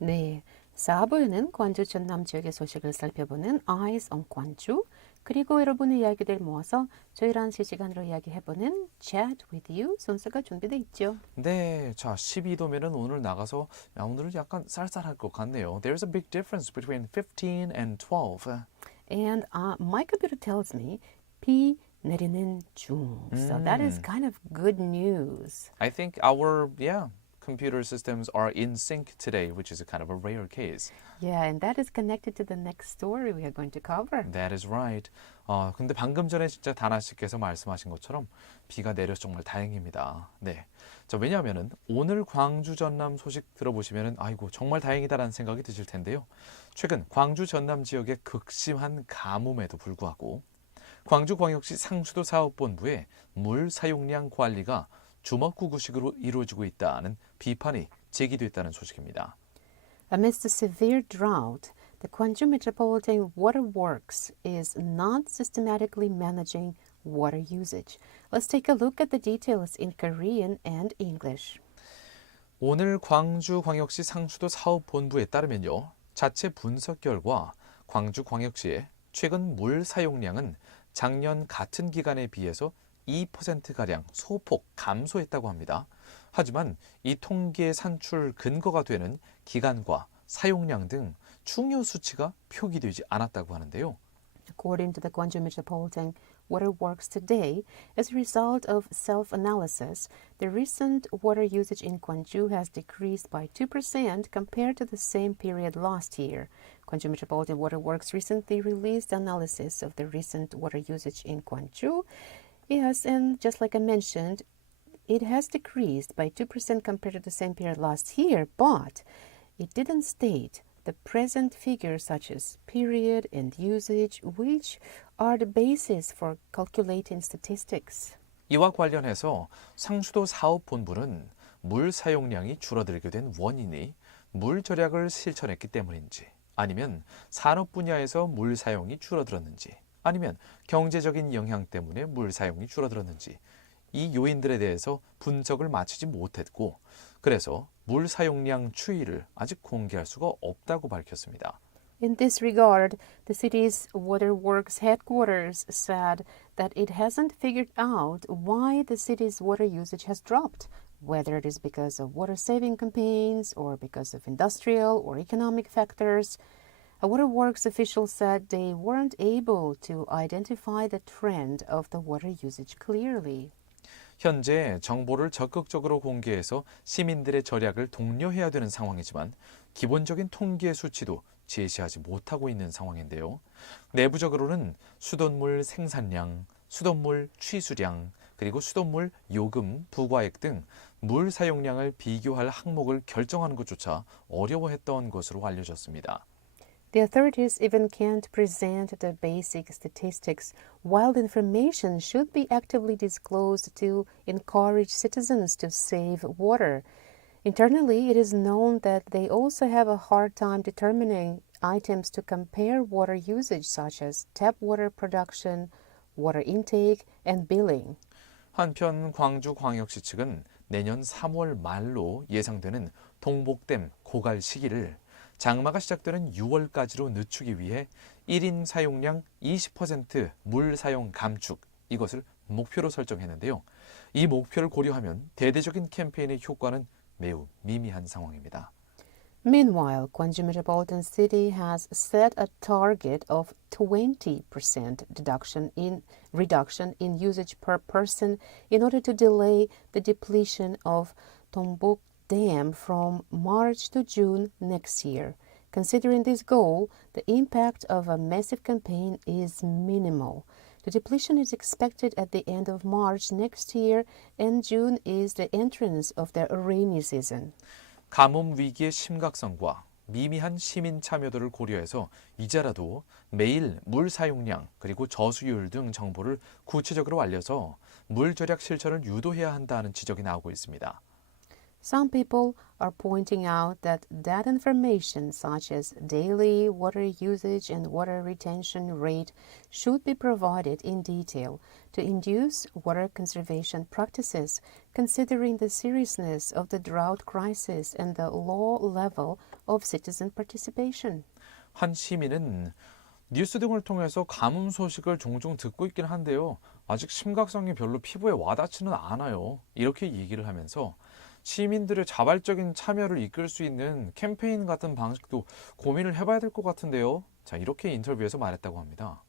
네, 4부에는 광주 전남 지역의 소식을 살펴보는 Eyes on 광주, 그리고 여러분의 이야기들 모아서 저희랑 실시간으로 이야기해보는 Chat with You 순서가 준비되어 있죠. 네, 자 12도면은 오늘 나가서 오늘은 약간 쌀쌀할 것 같네요. There's a big difference between 15 and 12. And my computer tells me 비 내리는 중. So that is kind of good news. I think our computer systems are in sync today, which is a kind of a rare case. Yeah, and that is connected to the next story we are going to cover. That is right. 근데 방금 전에 진짜 다나 씨께서 말씀하신 것처럼 비가 내려서 정말 다행입니다. 네. 자, 왜냐하면은 오늘 광주 전남 소식 들어보시면은 아이고 정말 다행이다라는 생각이 드실 텐데요. 최근 광주 전남 지역의 극심한 가뭄에도 불구하고 광주광역시 상수도 사업본부의 물 사용량 관리가 주먹구구식으로 이루어지고 있다는 비판이 제기됐다는 소식입니다. Amidst the severe drought, the Gwangju Metropolitan Water Works is not systematically managing water usage. Let's take a look at the details in Korean and English. 오늘 광주광역시 상수도 사업본부에 따르면요. 자체 분석 결과 광주광역시의 최근 물 사용량은 작년 같은 기간에 비해서 2%가량 소폭 감소했다고 합니다. 하지만 이 통계의 산출 근거가 되는 기간과 사용량 등 중요 수치가 표기되지 않았다고 하는데요. According to the Gwangju Metropolitan Water Works today, as a result of self-analysis, the recent water usage in Gwangju has decreased by 2% compared to the same period last year. Gwangju Metropolitan Water Works recently released analysis of the recent water usage in Gwangju. Yes, and just like I mentioned, it has decreased by 2% compared to the same period last year, but it didn't state the present figures such as period and usage, which are the basis for calculating statistics. 이와 관련해서 상수도 사업본부는 물 사용량이 줄어들게 된 원인이 물 절약을 실천했기 때문인지, 아니면 산업 분야에서 물 사용이 줄어들었는지, 아니면 경제적인 영향 때문에 물 사용이 줄어들었는지 이 요인들에 대해서 분석을 마치지 못했고, 그래서 물 사용량 추이를 아직 공개할 수가 없다고 밝혔습니다. In this regard, the city's waterworks headquarters said that it hasn't figured out why the city's water usage has dropped, whether it is because of water-saving campaigns or because of industrial or economic factors. A waterworks official said they weren't able to identify the trend of the water usage clearly. 현재 정보를 적극적으로 공개해서 시민들의 절약을 독려해야 되는 상황이지만 기본적인 통계 수치도 제시하지 못하고 있는 상황인데요. 내부적으로는 수돗물 생산량, 수돗물 취수량, 그리고 수돗물, 요금, 부과액 등 물 사용량을 비교할 항목을 결정하는 것조차 어려워했던 것으로 알려졌습니다. The authorities even can't present the basic statistics, while the information should be actively disclosed to encourage citizens to save water. Internally, it is known that they also have a hard time determining items to compare water usage, such as tap water production, water intake, and billing. 한편 광주광역시 측은 내년 3월 말로 예상되는 동복댐 고갈 시기를 장마가 시작되는 6월까지로 늦추기 위해 1인 사용량 20%물 사용 감축 이것을 목표로 설정했는데요. 이 목표를 고려하면 대대적인 캠페인의 효과는 매우 미미한 상황입니다. Meanwhile, Gwangju Metropolitan City has set a target of 20% reduction in usage per person in order to delay the depletion of Dongbuk Dam from March to June next year. Considering this goal, the impact of a massive campaign is minimal. The depletion is expected at the end of March next year, and June is the entrance of the rainy season. 가뭄 위기의 심각성과 미미한 시민 참여도를 고려해서 이제라도 매일 물 사용량 그리고 저수율 등 정보를 구체적으로 알려서 물 절약 실천을 유도해야 한다는 지적이 나오고 있습니다. Some people are pointing out that information such as daily water usage and water retention rate should be provided in detail to induce water conservation practices, considering the seriousness of the drought crisis and the low level of citizen participation. 한 시민은 뉴스 등을 통해서 가뭄 소식을 종종 듣고 있긴 한데요. 아직 심각성이 별로 피부에 와닿지는 않아요. 이렇게 얘기를 하면서 시민들의 자발적인 참여를 이끌 수 있는 캠페인 같은 방식도 고민을 해봐야 될 것 같은데요. 자, 이렇게 인터뷰에서 말했다고 합니다.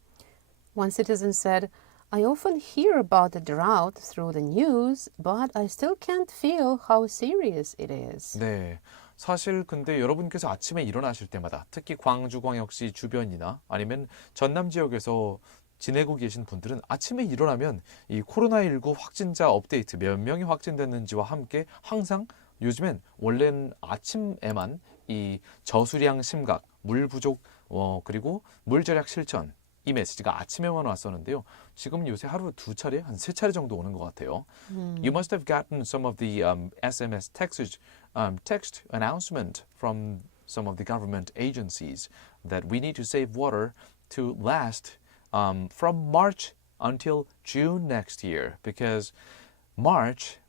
One citizen said, I often hear about the drought through the news, but I still can't feel how serious it is. 네. 사실 근데 여러분께서 아침에 일어나실 때마다 특히 광주광역시 주변이나 아니면 전남 지역에서 지내고 계신 분들은 아침에 일어나면 이 코로나19 확진자 업데이트 몇 명이 확진됐는지와 함께 항상 요즘엔 원래는 아침에만 이 저수량 심각, 물 부족, 그리고 물 절약 실천 이 메시지가 아침에만 왔었는데요. 지금 요새 하루 2차례, 한 3차례 정도 오는 것 같아요. You must have gotten some of the SMS text announcement from some of the government agencies that we need to save water to last from March until June next year, because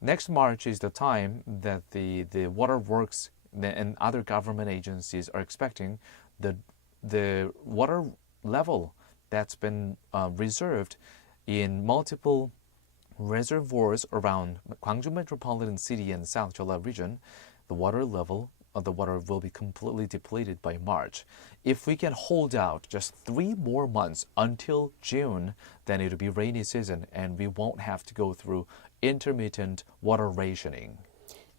next March is the time that the waterworks and other government agencies are expecting the water level that's been reserved in multiple reservoirs around Gwangju Metropolitan City and South Jeolla region. The water level of the water will be completely depleted by March. If we can hold out just 3 more months until June, then it'll be rainy season and we won't have to go through intermittent water rationing.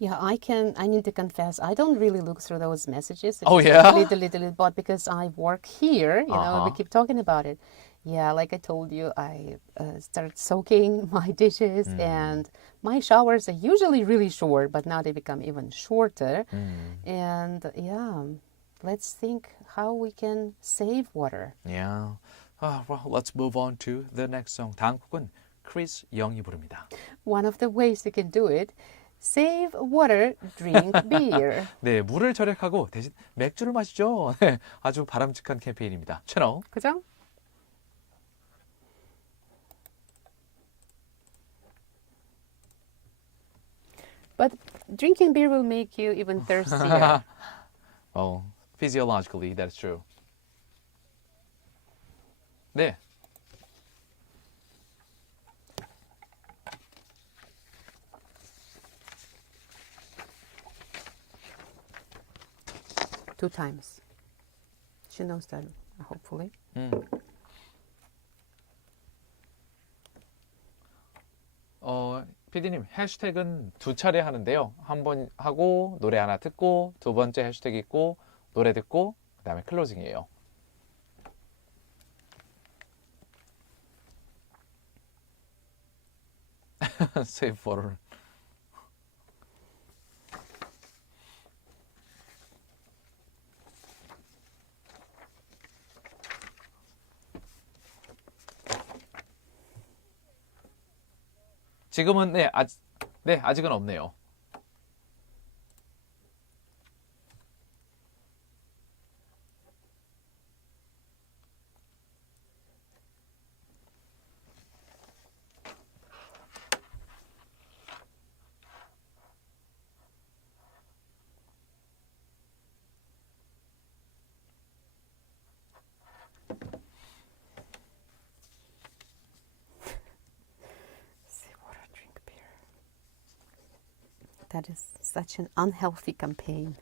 Yeah, I need to confess, I don't really look through those messages. Oh, It's yeah? Little, but because I work here, you know, Uh-huh. we keep talking about it. Yeah, like I told you, I started soaking my dishes, and my showers are usually really short, but now they become even shorter. And yeah, let's think how we can save water. Yeah. Well, let's move on to the next song. 다음 곡은 크리스 영이 부릅니다. One of the ways you can do it, save water, drink beer. 네, 물을 절약하고 대신 맥주를 마시죠. 네, 아주 바람직한 캠페인입니다. 채널. 그죠? But drinking beer will make you even thirstier. Oh, physiologically, that's true. 네. Two times. She knows that, hopefully. PD님, 해시태그는 2차례 하는데요. 한 번 하고 노래 하나 듣고 두 번째 해시태그 있고 노래 듣고 그다음에 클로징이에요. Save water. 지금은 아직은 없네요. That is such an unhealthy campaign.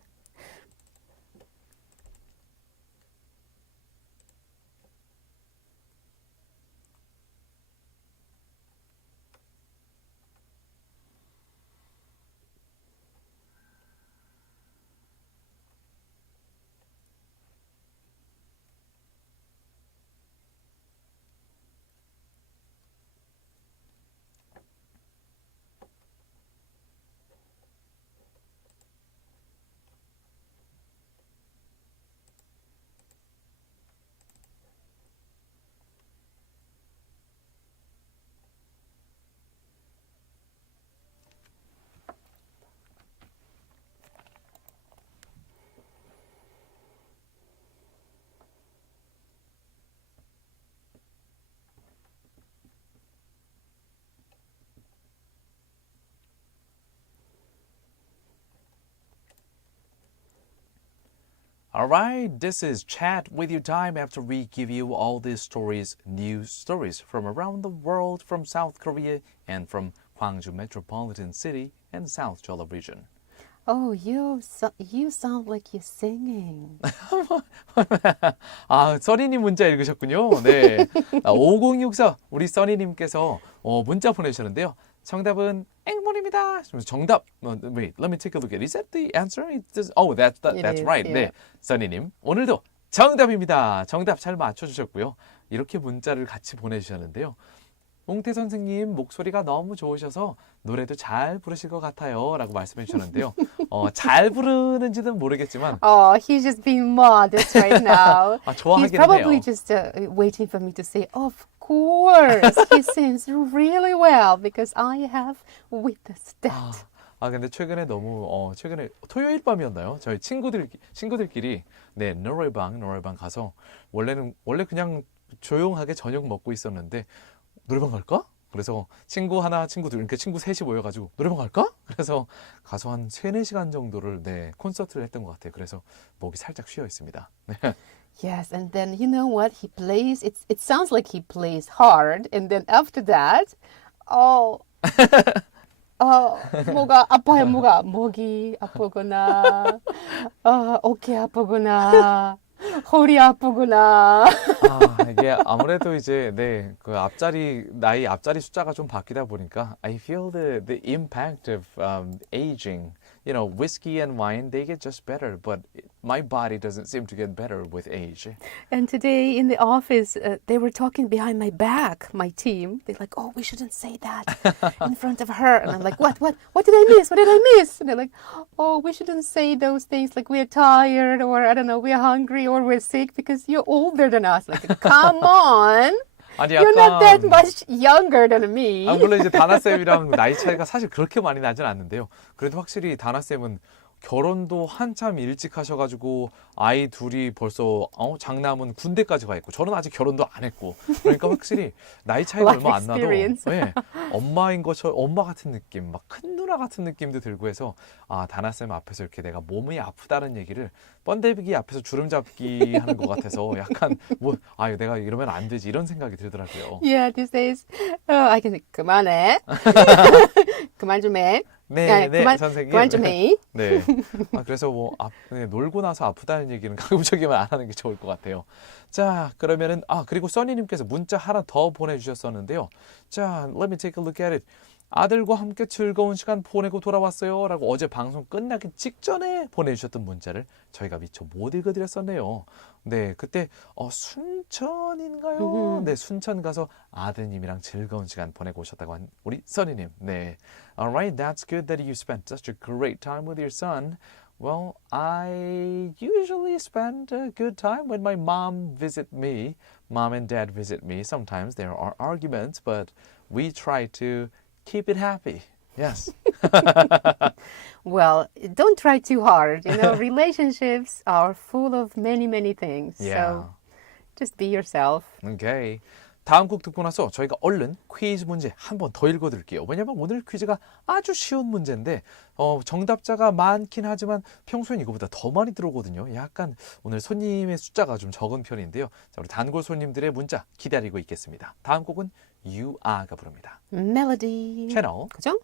Alright, this is Chat with You time after we give you all these stories, news stories from around the world, from South Korea and from Gwangju Metropolitan City and South Jeolla region. Oh, you sound like you're singing. 아, 써니님 문자 읽으셨군요. 네. 5064 우리 써니님께서 문자 보내주셨는데요. 정답은 앵무입니다. 정답. Wait, let me take a look at it. Is that the answer? That's is, right. yeah. 네, 써니님 오늘도 정답입니다. 정답 잘 맞춰주셨고요. 이렇게 문자를 같이 보내주셨는데요. 몽태 선생님 목소리가 너무 좋으셔서 노래도 잘 부르실 것 같아요 라고 말씀해 주셨는데요. 잘 부르는지는 모르겠지만 Oh, he's just being modest right now. 아, He's 좋아하긴 probably 해요. just waiting for me to say, of course, he sings really well because I have witnessed that. 근데 최근에 최근에 토요일 밤이었나요? 저희 친구들끼리 네, 노래방 가서 원래 그냥 조용하게 저녁 먹고 있었는데 노래방 갈까? 그래서 친구 둘, 이렇게 친구 셋이 모여가지고 노래방 갈까? 그래서 가서 한 3-4시간 정도를 콘서트를 했던 것 같아요. 그래서 목이 살짝 쉬어 있습니다. Yes, and then you know what he plays? It sounds like he plays hard, and then after that, 뭐가 아파요, 목이 아프구나, 어깨 아프구나, 허리 아프구나. 이게 아무래도 이제 나이 앞자리 숫자가 좀 바뀌다 보니까 I feel the impact of aging. You know, whiskey and wine, they get just better, but my body doesn't seem to get better with age. And today in the office, they were talking behind my back, my team. They're like, oh, we shouldn't say that in front of her. And I'm like, what did I miss? What did I miss? And they're like, oh, we shouldn't say those things like we're tired or I don't know, we're hungry or we're sick because you're older than us. Like, come on. 아니, You're not that much younger than me. 물론 이제 다나쌤이랑 나이 차이가 사실 그렇게 많이 나진 않는데요. 그래도 확실히 다나쌤은 결혼도 한참 일찍 하셔가지고 아이 둘이 벌써 장남은 군대까지 가 있고 저는 아직 결혼도 안 했고 그러니까 확실히 나이 차이가 얼마 안 나도 네, 엄마인 것처럼 엄마 같은 느낌 막 큰 누나 같은 느낌도 들고 해서 다나쌤 앞에서 이렇게 내가 몸이 아프다는 얘기를 번데기 앞에서 주름 잡기 하는 것 같아서 약간 내가 이러면 안 되지 이런 생각이 들더라고요. Yeah, these days I can say 그만해. 그만 좀 해. 네, 선생님. 그만 좀 해. 네. 그래서 놀고 나서 아프다는 얘기는 가급적이면 안 하는 게 좋을 것 같아요. 자, 그러면은 그리고 써니님께서 문자 하나 더 보내주셨었는데요. 자, let me take a look at it. 아들과 함께 즐거운 시간 보내고 돌아왔어요. 라고 어제 방송 끝나기 직전에 보내주셨던 문자를 저희가 미처 못 읽어드렸었네요. 네, 그때 순천인가요? 네, 순천 가서 아드님이랑 즐거운 시간 보내고 오셨다고 한 우리 써니님. 네, alright, that's good that you spent such a great time with your son. Well, I usually spend a good time when my mom visit me. Mom and dad visit me. Sometimes there are arguments, but we try to keep it happy. Yes. Well, don't try too hard. You know, relationships are full of many, many things. Yeah. So just be yourself. Okay. 다음 곡 듣고 나서 저희가 얼른 퀴즈 문제 한 번 더 읽어드릴게요. 왜냐면 오늘 퀴즈가 아주 쉬운 문제인데 정답자가 많긴 하지만 평소엔 이거보다 더 많이 들어오거든요. 약간 오늘 손님의 숫자가 좀 적은 편인데요. 자, 우리 단골 손님들의 문자 기다리고 있겠습니다. 다음 곡은 You Are가 부릅니다. Melody. 채널 그죠?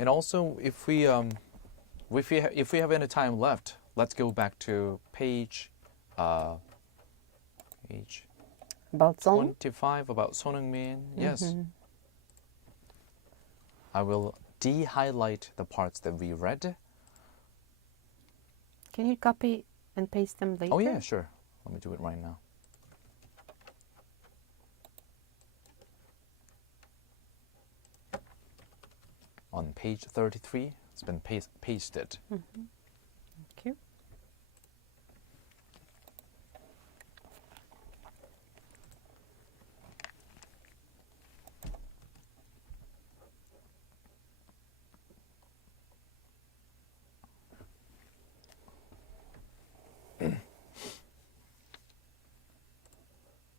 And also, if we have any time left, let's go back to page About song? 25 about Son Heung-min. Yes. I will de-highlight the parts that we read. Can you copy and paste them later? Oh yeah, sure. Let me do it right now. On page 33, it's been pasted. Thank you.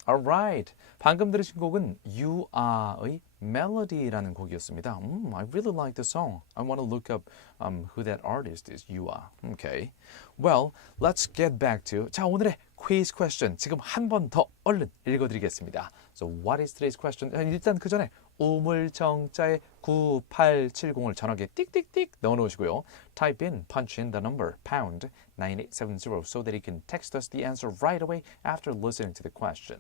Alright. 방금 들으신 곡은 You Are의 Melody라는 곡이었습니다. I really like the song. I want to look up who that artist is. You Are. Okay. Well, let's get back to 자 오늘의 quiz question. 지금 한 번 더 얼른 읽어드리겠습니다. So what is today's question? 일단 그 전에 우물정자에 9870을 전화기에 띡띡띡 넣어놓으시고요. Type in, punch in the number pound 9870 so that you can text us the answer right away after listening to the question.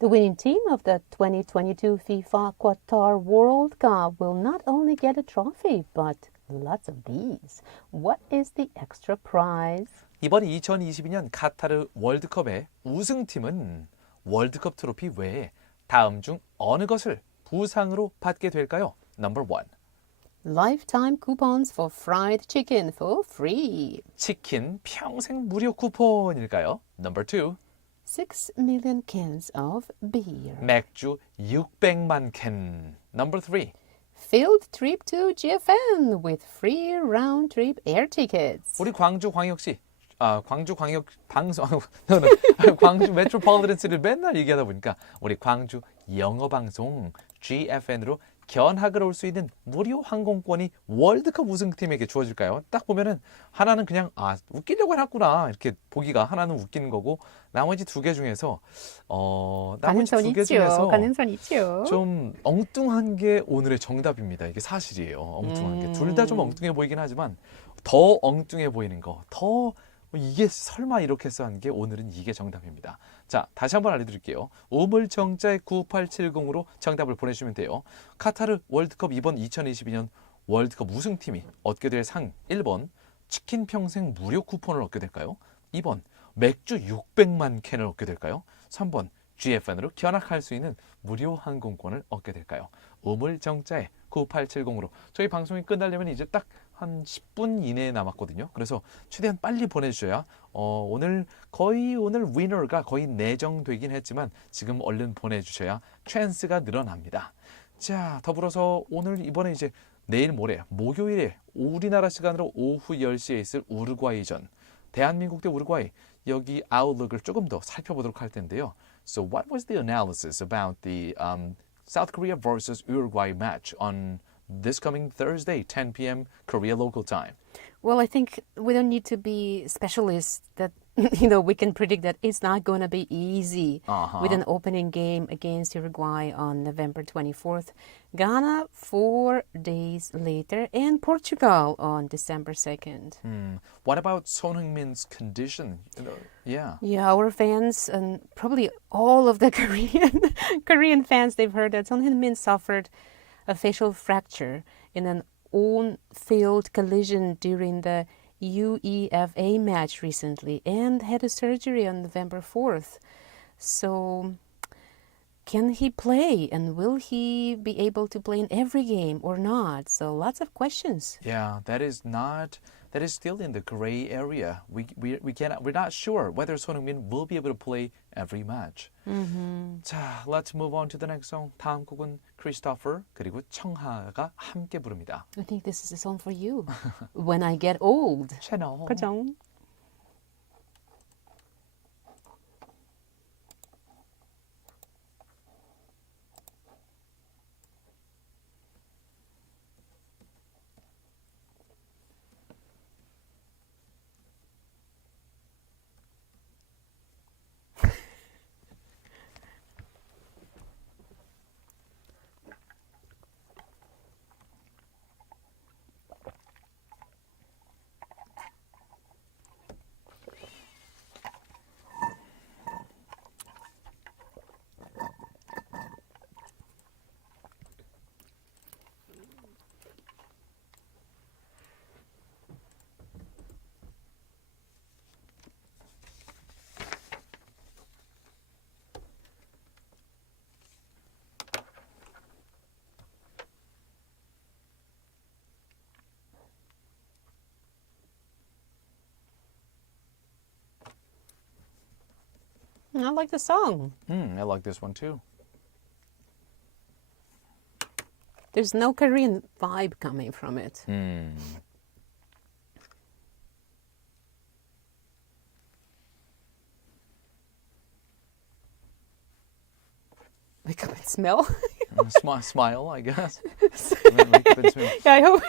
The winning team of the 2022 FIFA Qatar World Cup will not only get a trophy, but lots of these. What is the extra prize? 이번 2022년 카타르 월드컵의 우승팀은 월드컵 트로피 외에 다음 중 어느 것을 부상으로 받게 될까요? Number 1. Lifetime coupons for fried chicken for free. 치킨 평생 무료 쿠폰일까요? Number 2. 6 million cans of beer. 맥주 600만 캔. Number 3. Field trip to GFN with free round-trip air tickets. 우리 광주 광역시 광주 광역 방송 광주 메트로폴리탄시를 맨날 얘기하다 보니까 우리 광주 영어 방송 GFN으로 견학을 올 수 있는 무료 항공권이 월드컵 우승팀에게 주어질까요? 딱 보면은 하나는 그냥 웃기려고 해놨구나 이렇게 보기가 하나는 웃기는 거고 나머지 두 개 중에서 나머지 두 개 중에서 가능성 있죠. 좀 엉뚱한 게 오늘의 정답입니다. 이게 사실이에요. 엉뚱한 게 둘 다 좀 엉뚱해 보이긴 하지만 더 엉뚱해 보이는 거, 더 이게 설마 이렇게 해서 한 게 오늘은 이게 정답입니다. 자, 다시 한번 알려드릴게요. 우물정자에 9870으로 정답을 보내주시면 돼요. 카타르 월드컵 이번 2022년 월드컵 우승팀이 얻게 될 상 1번 치킨 평생 무료 쿠폰을 얻게 될까요? 2번 맥주 600만 캔을 얻게 될까요? 3번 GFN으로 견학할 수 있는 무료 항공권을 얻게 될까요? 우물정자에 9870으로 저희 방송이 끝나려면 이제 딱 한 10분 이내에 남았거든요. 그래서 최대한 빨리 보내주셔야 오늘 위너가 거의 내정되긴 했지만 지금 얼른 보내주셔야 찬스가 늘어납니다. 자, 더불어서 오늘 이번에 이제 내일 모레 목요일에 우리나라 시간으로 오후 10시에 있을 우루과이전 대한민국 대 우루과이 여기 아웃룩을 조금 더 살펴보도록 할 텐데요. So what was the analysis about the South Korea versus Uruguay match on this coming Thursday, 10 p.m. Korea local time? Well, I think we don't need to be specialists that, we can predict that it's not going to be easy with an opening game against Uruguay on November 24th, Ghana 4 days later, and Portugal on December 2nd. What about Son Heung-min's condition? Yeah. Yeah, our fans and probably all of the Korean fans, they've heard that Son Heung-min suffered a facial fracture in an on-field collision during the UEFA match recently and had a surgery on November 4th. So, can he play and will he be able to play in every game or not? So, lots of questions. Yeah, that is still in the gray area. We're not sure whether Son Heung-min will be able to play every match. 자, let's move on to the next song. 다음 곡은 Christopher 그리고 청하가 함께 부릅니다. I think this is a song for you. When I get old. 채널. 그죠? I like the song. I like this one too. There's no Korean vibe coming from it. Wake up and smell. Smile, I guess. Wake up and smile. Yeah, I hope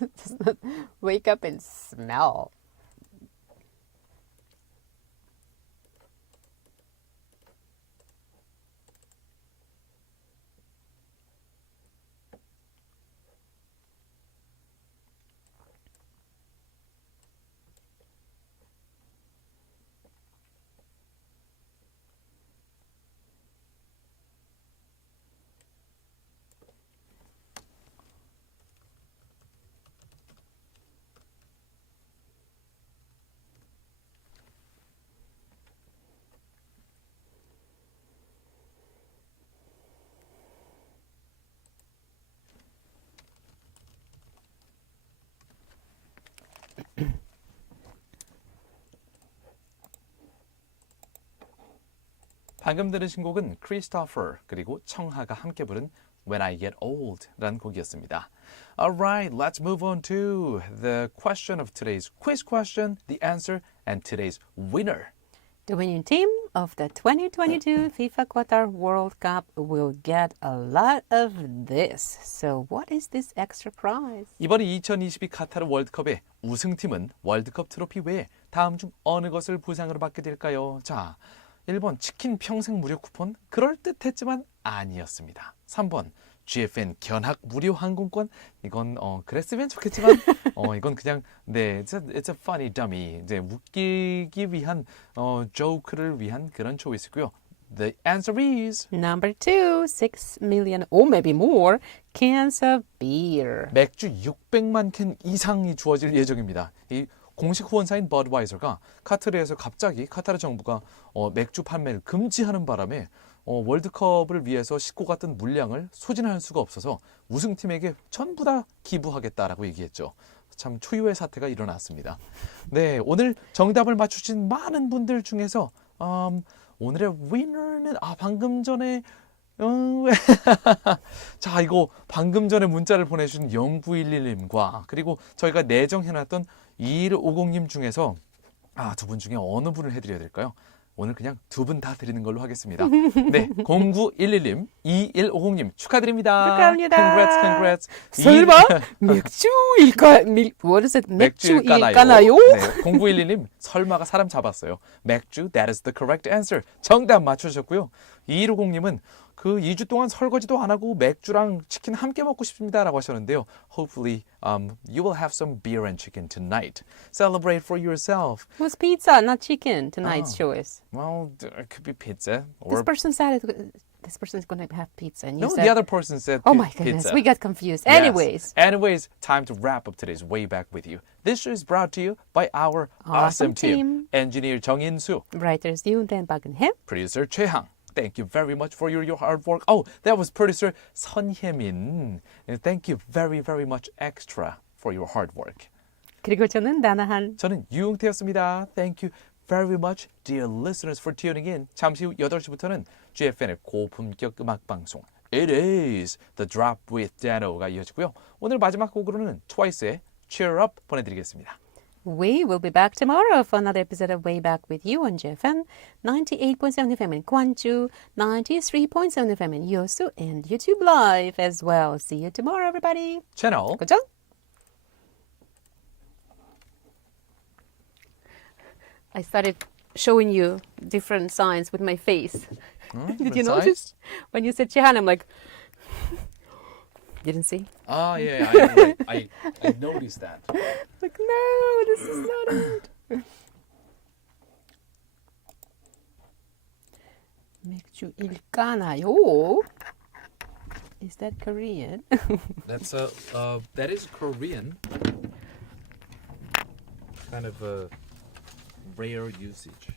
it's not wake up and smell. 방금 들으신 곡은 Christopher 그리고 청하가 함께 부른 When I Get Old 라는 곡이었습니다. Alright, let's move on to the question of today's quiz question, the answer, and today's winner. The winning team of the 2022 FIFA Qatar World Cup will get a lot of this. So what is this extra prize? 이번 2022 카타르 월드컵의 우승팀은 월드컵 트로피 외에 다음 중 어느 것을 보상으로 받게 될까요? 자, 1번 치킨 평생 무료 쿠폰 그럴듯했지만 아니었습니다. 3번 GFN 견학 무료 항공권 이건 그랬으면 좋겠지만 이건 그냥 네 it's a funny dummy 이제 웃기기 위한 조크를 위한 그런 초이스고요. The answer is Number 2, 6 million or maybe more cans of beer. 맥주 600만 캔 이상이 주어질 예정입니다. 이 공식 후원사인 버드와이저가 카타르에서 갑자기 카타르 정부가 맥주 판매를 금지하는 바람에 월드컵을 위해서 싣고 갔던 물량을 소진할 수가 없어서 우승팀에게 전부 다 기부하겠다라고 얘기했죠. 참 초유의 사태가 일어났습니다. 네, 오늘 정답을 맞추신 많은 분들 중에서 오늘의 위너는 방금 전에 자, 이거 방금 전에 문자를 보내주신 0911님과 그리고 저희가 내정해놨던 2150님 중에서 두 분 중에 어느 분을 해드려야 될까요? 오늘 그냥 두 분 다 드리는 걸로 하겠습니다. 네, 0911님, 2150님 축하드립니다. 축하합니다. Congrats. 설마 맥주일까? What is it? 맥주일까나요? 네, 0911님 설마가 사람 잡았어요. 맥주, that is the correct answer. 정답 맞추셨고요. 2150님은 그 2주 동안 설거지도 안 하고 맥주랑 치킨 함께 먹고 싶습니다라고 하셨는데요. Hopefully, you will have some beer and chicken tonight. Celebrate for yourself. It was pizza, not chicken. Tonight's choice. Well, it could be pizza. This person said this person is going to have pizza, and you No, said, the other person said "Oh my goodness, pizza. we got confused." Yes. Anyways, time to wrap up today's Way Back with You. This show is brought to you by our awesome team. Engineer 정인수, Writers Yoon and Bagn-him. producer 최항. Thank you very much for your hard work. Oh, that was producer 선혜민. Thank you very, very much extra for your hard work. 그리고 저는 나나한. 저는 유웅태였습니다. Thank you very much, dear listeners, for tuning in. 잠시 후 8시부터는 GFN의 고품격 음악 방송 It is The Drop with Dano가 이어지고요. 오늘 마지막 곡으로는 트와이스의 Cheer Up 보내드리겠습니다. We will be back tomorrow for another episode of Way Back with You on GFN 98.7 FM in Gwangju, 93.7 FM in Yosu, and YouTube Live as well. See you tomorrow, everybody. 채널 고정. I started showing you different signs with my face. Did you notice? When you said Chihan, I'm like, didn't see? Yeah, I noticed that. Like, no, this is not it. 맥주일까나요? Is that Korean? That is Korean. Kind of a rare usage.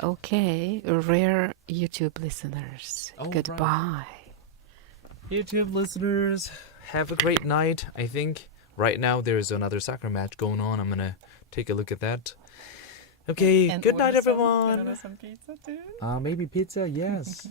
Okay, rare YouTube listeners. Oh, Goodbye. YouTube listeners, have a great night. I think right now there's another soccer match going on. I'm gonna take a look at that. Okay, And good night, order everyone. some pizza too. Maybe pizza, yes.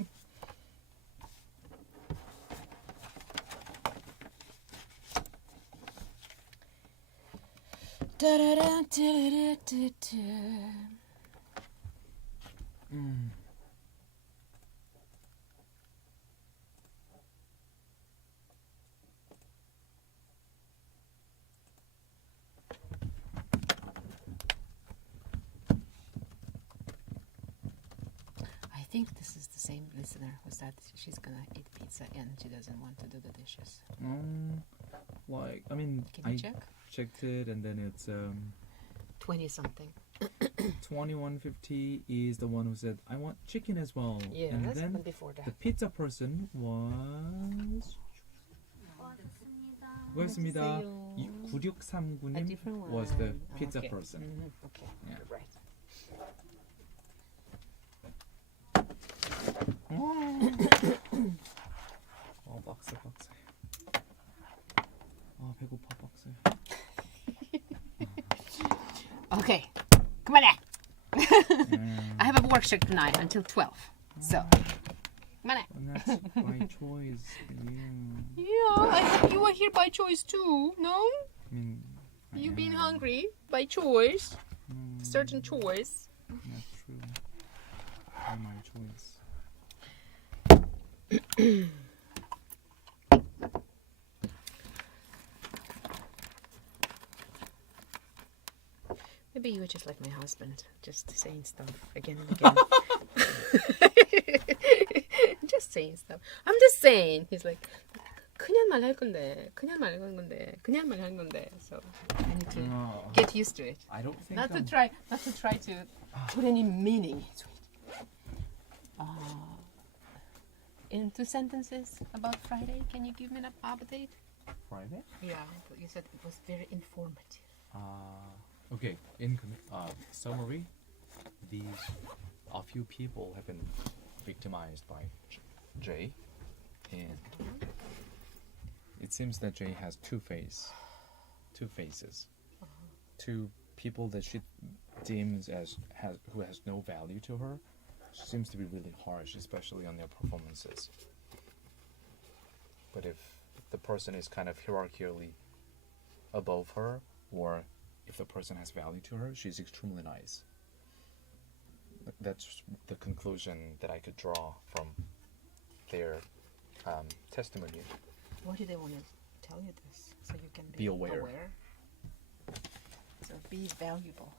I think this is the same listener who said she's gonna eat pizza and she doesn't want to do the dishes. Like, I mean, Can you check? checked it, and then it's 20 something. 2150 is the one who said I want chicken as well. Yes, and then but before that. the pizza person was 고맙습니다. 9639님 A different one. was the pizza Okay. person. Okay, Yeah. right. 박스. 배고파 박스. Okay, come on in. I have a workshop tonight until 12. So, come on in. And that's by choice. Yeah, you were here by choice too, no? I mean, You've been hungry by choice. Certain choice. by my choice. Maybe you were just like my husband, just saying stuff again and again. Just saying stuff. I'm just saying. He's like, 그냥 말할 건데, 그냥 말하는 건데, 그냥 말하는 건데. So I need to get used to it. I don't think Not to try to put any meaning into it. In 2 sentences about Friday, can you give me an update? Friday? Yeah, but you said it was very informative. Okay, in summary, a few people have been victimized by Jay, and it seems that Jay has two faces. Two people that she deems who has no value to her. She seems to be really harsh, especially on their performances. But if the person is kind of hierarchically above her, or if the person has value to her, she's extremely nice. That's the conclusion that I could draw from their testimony. Why do they want to tell you this? So you can Be aware. So be valuable.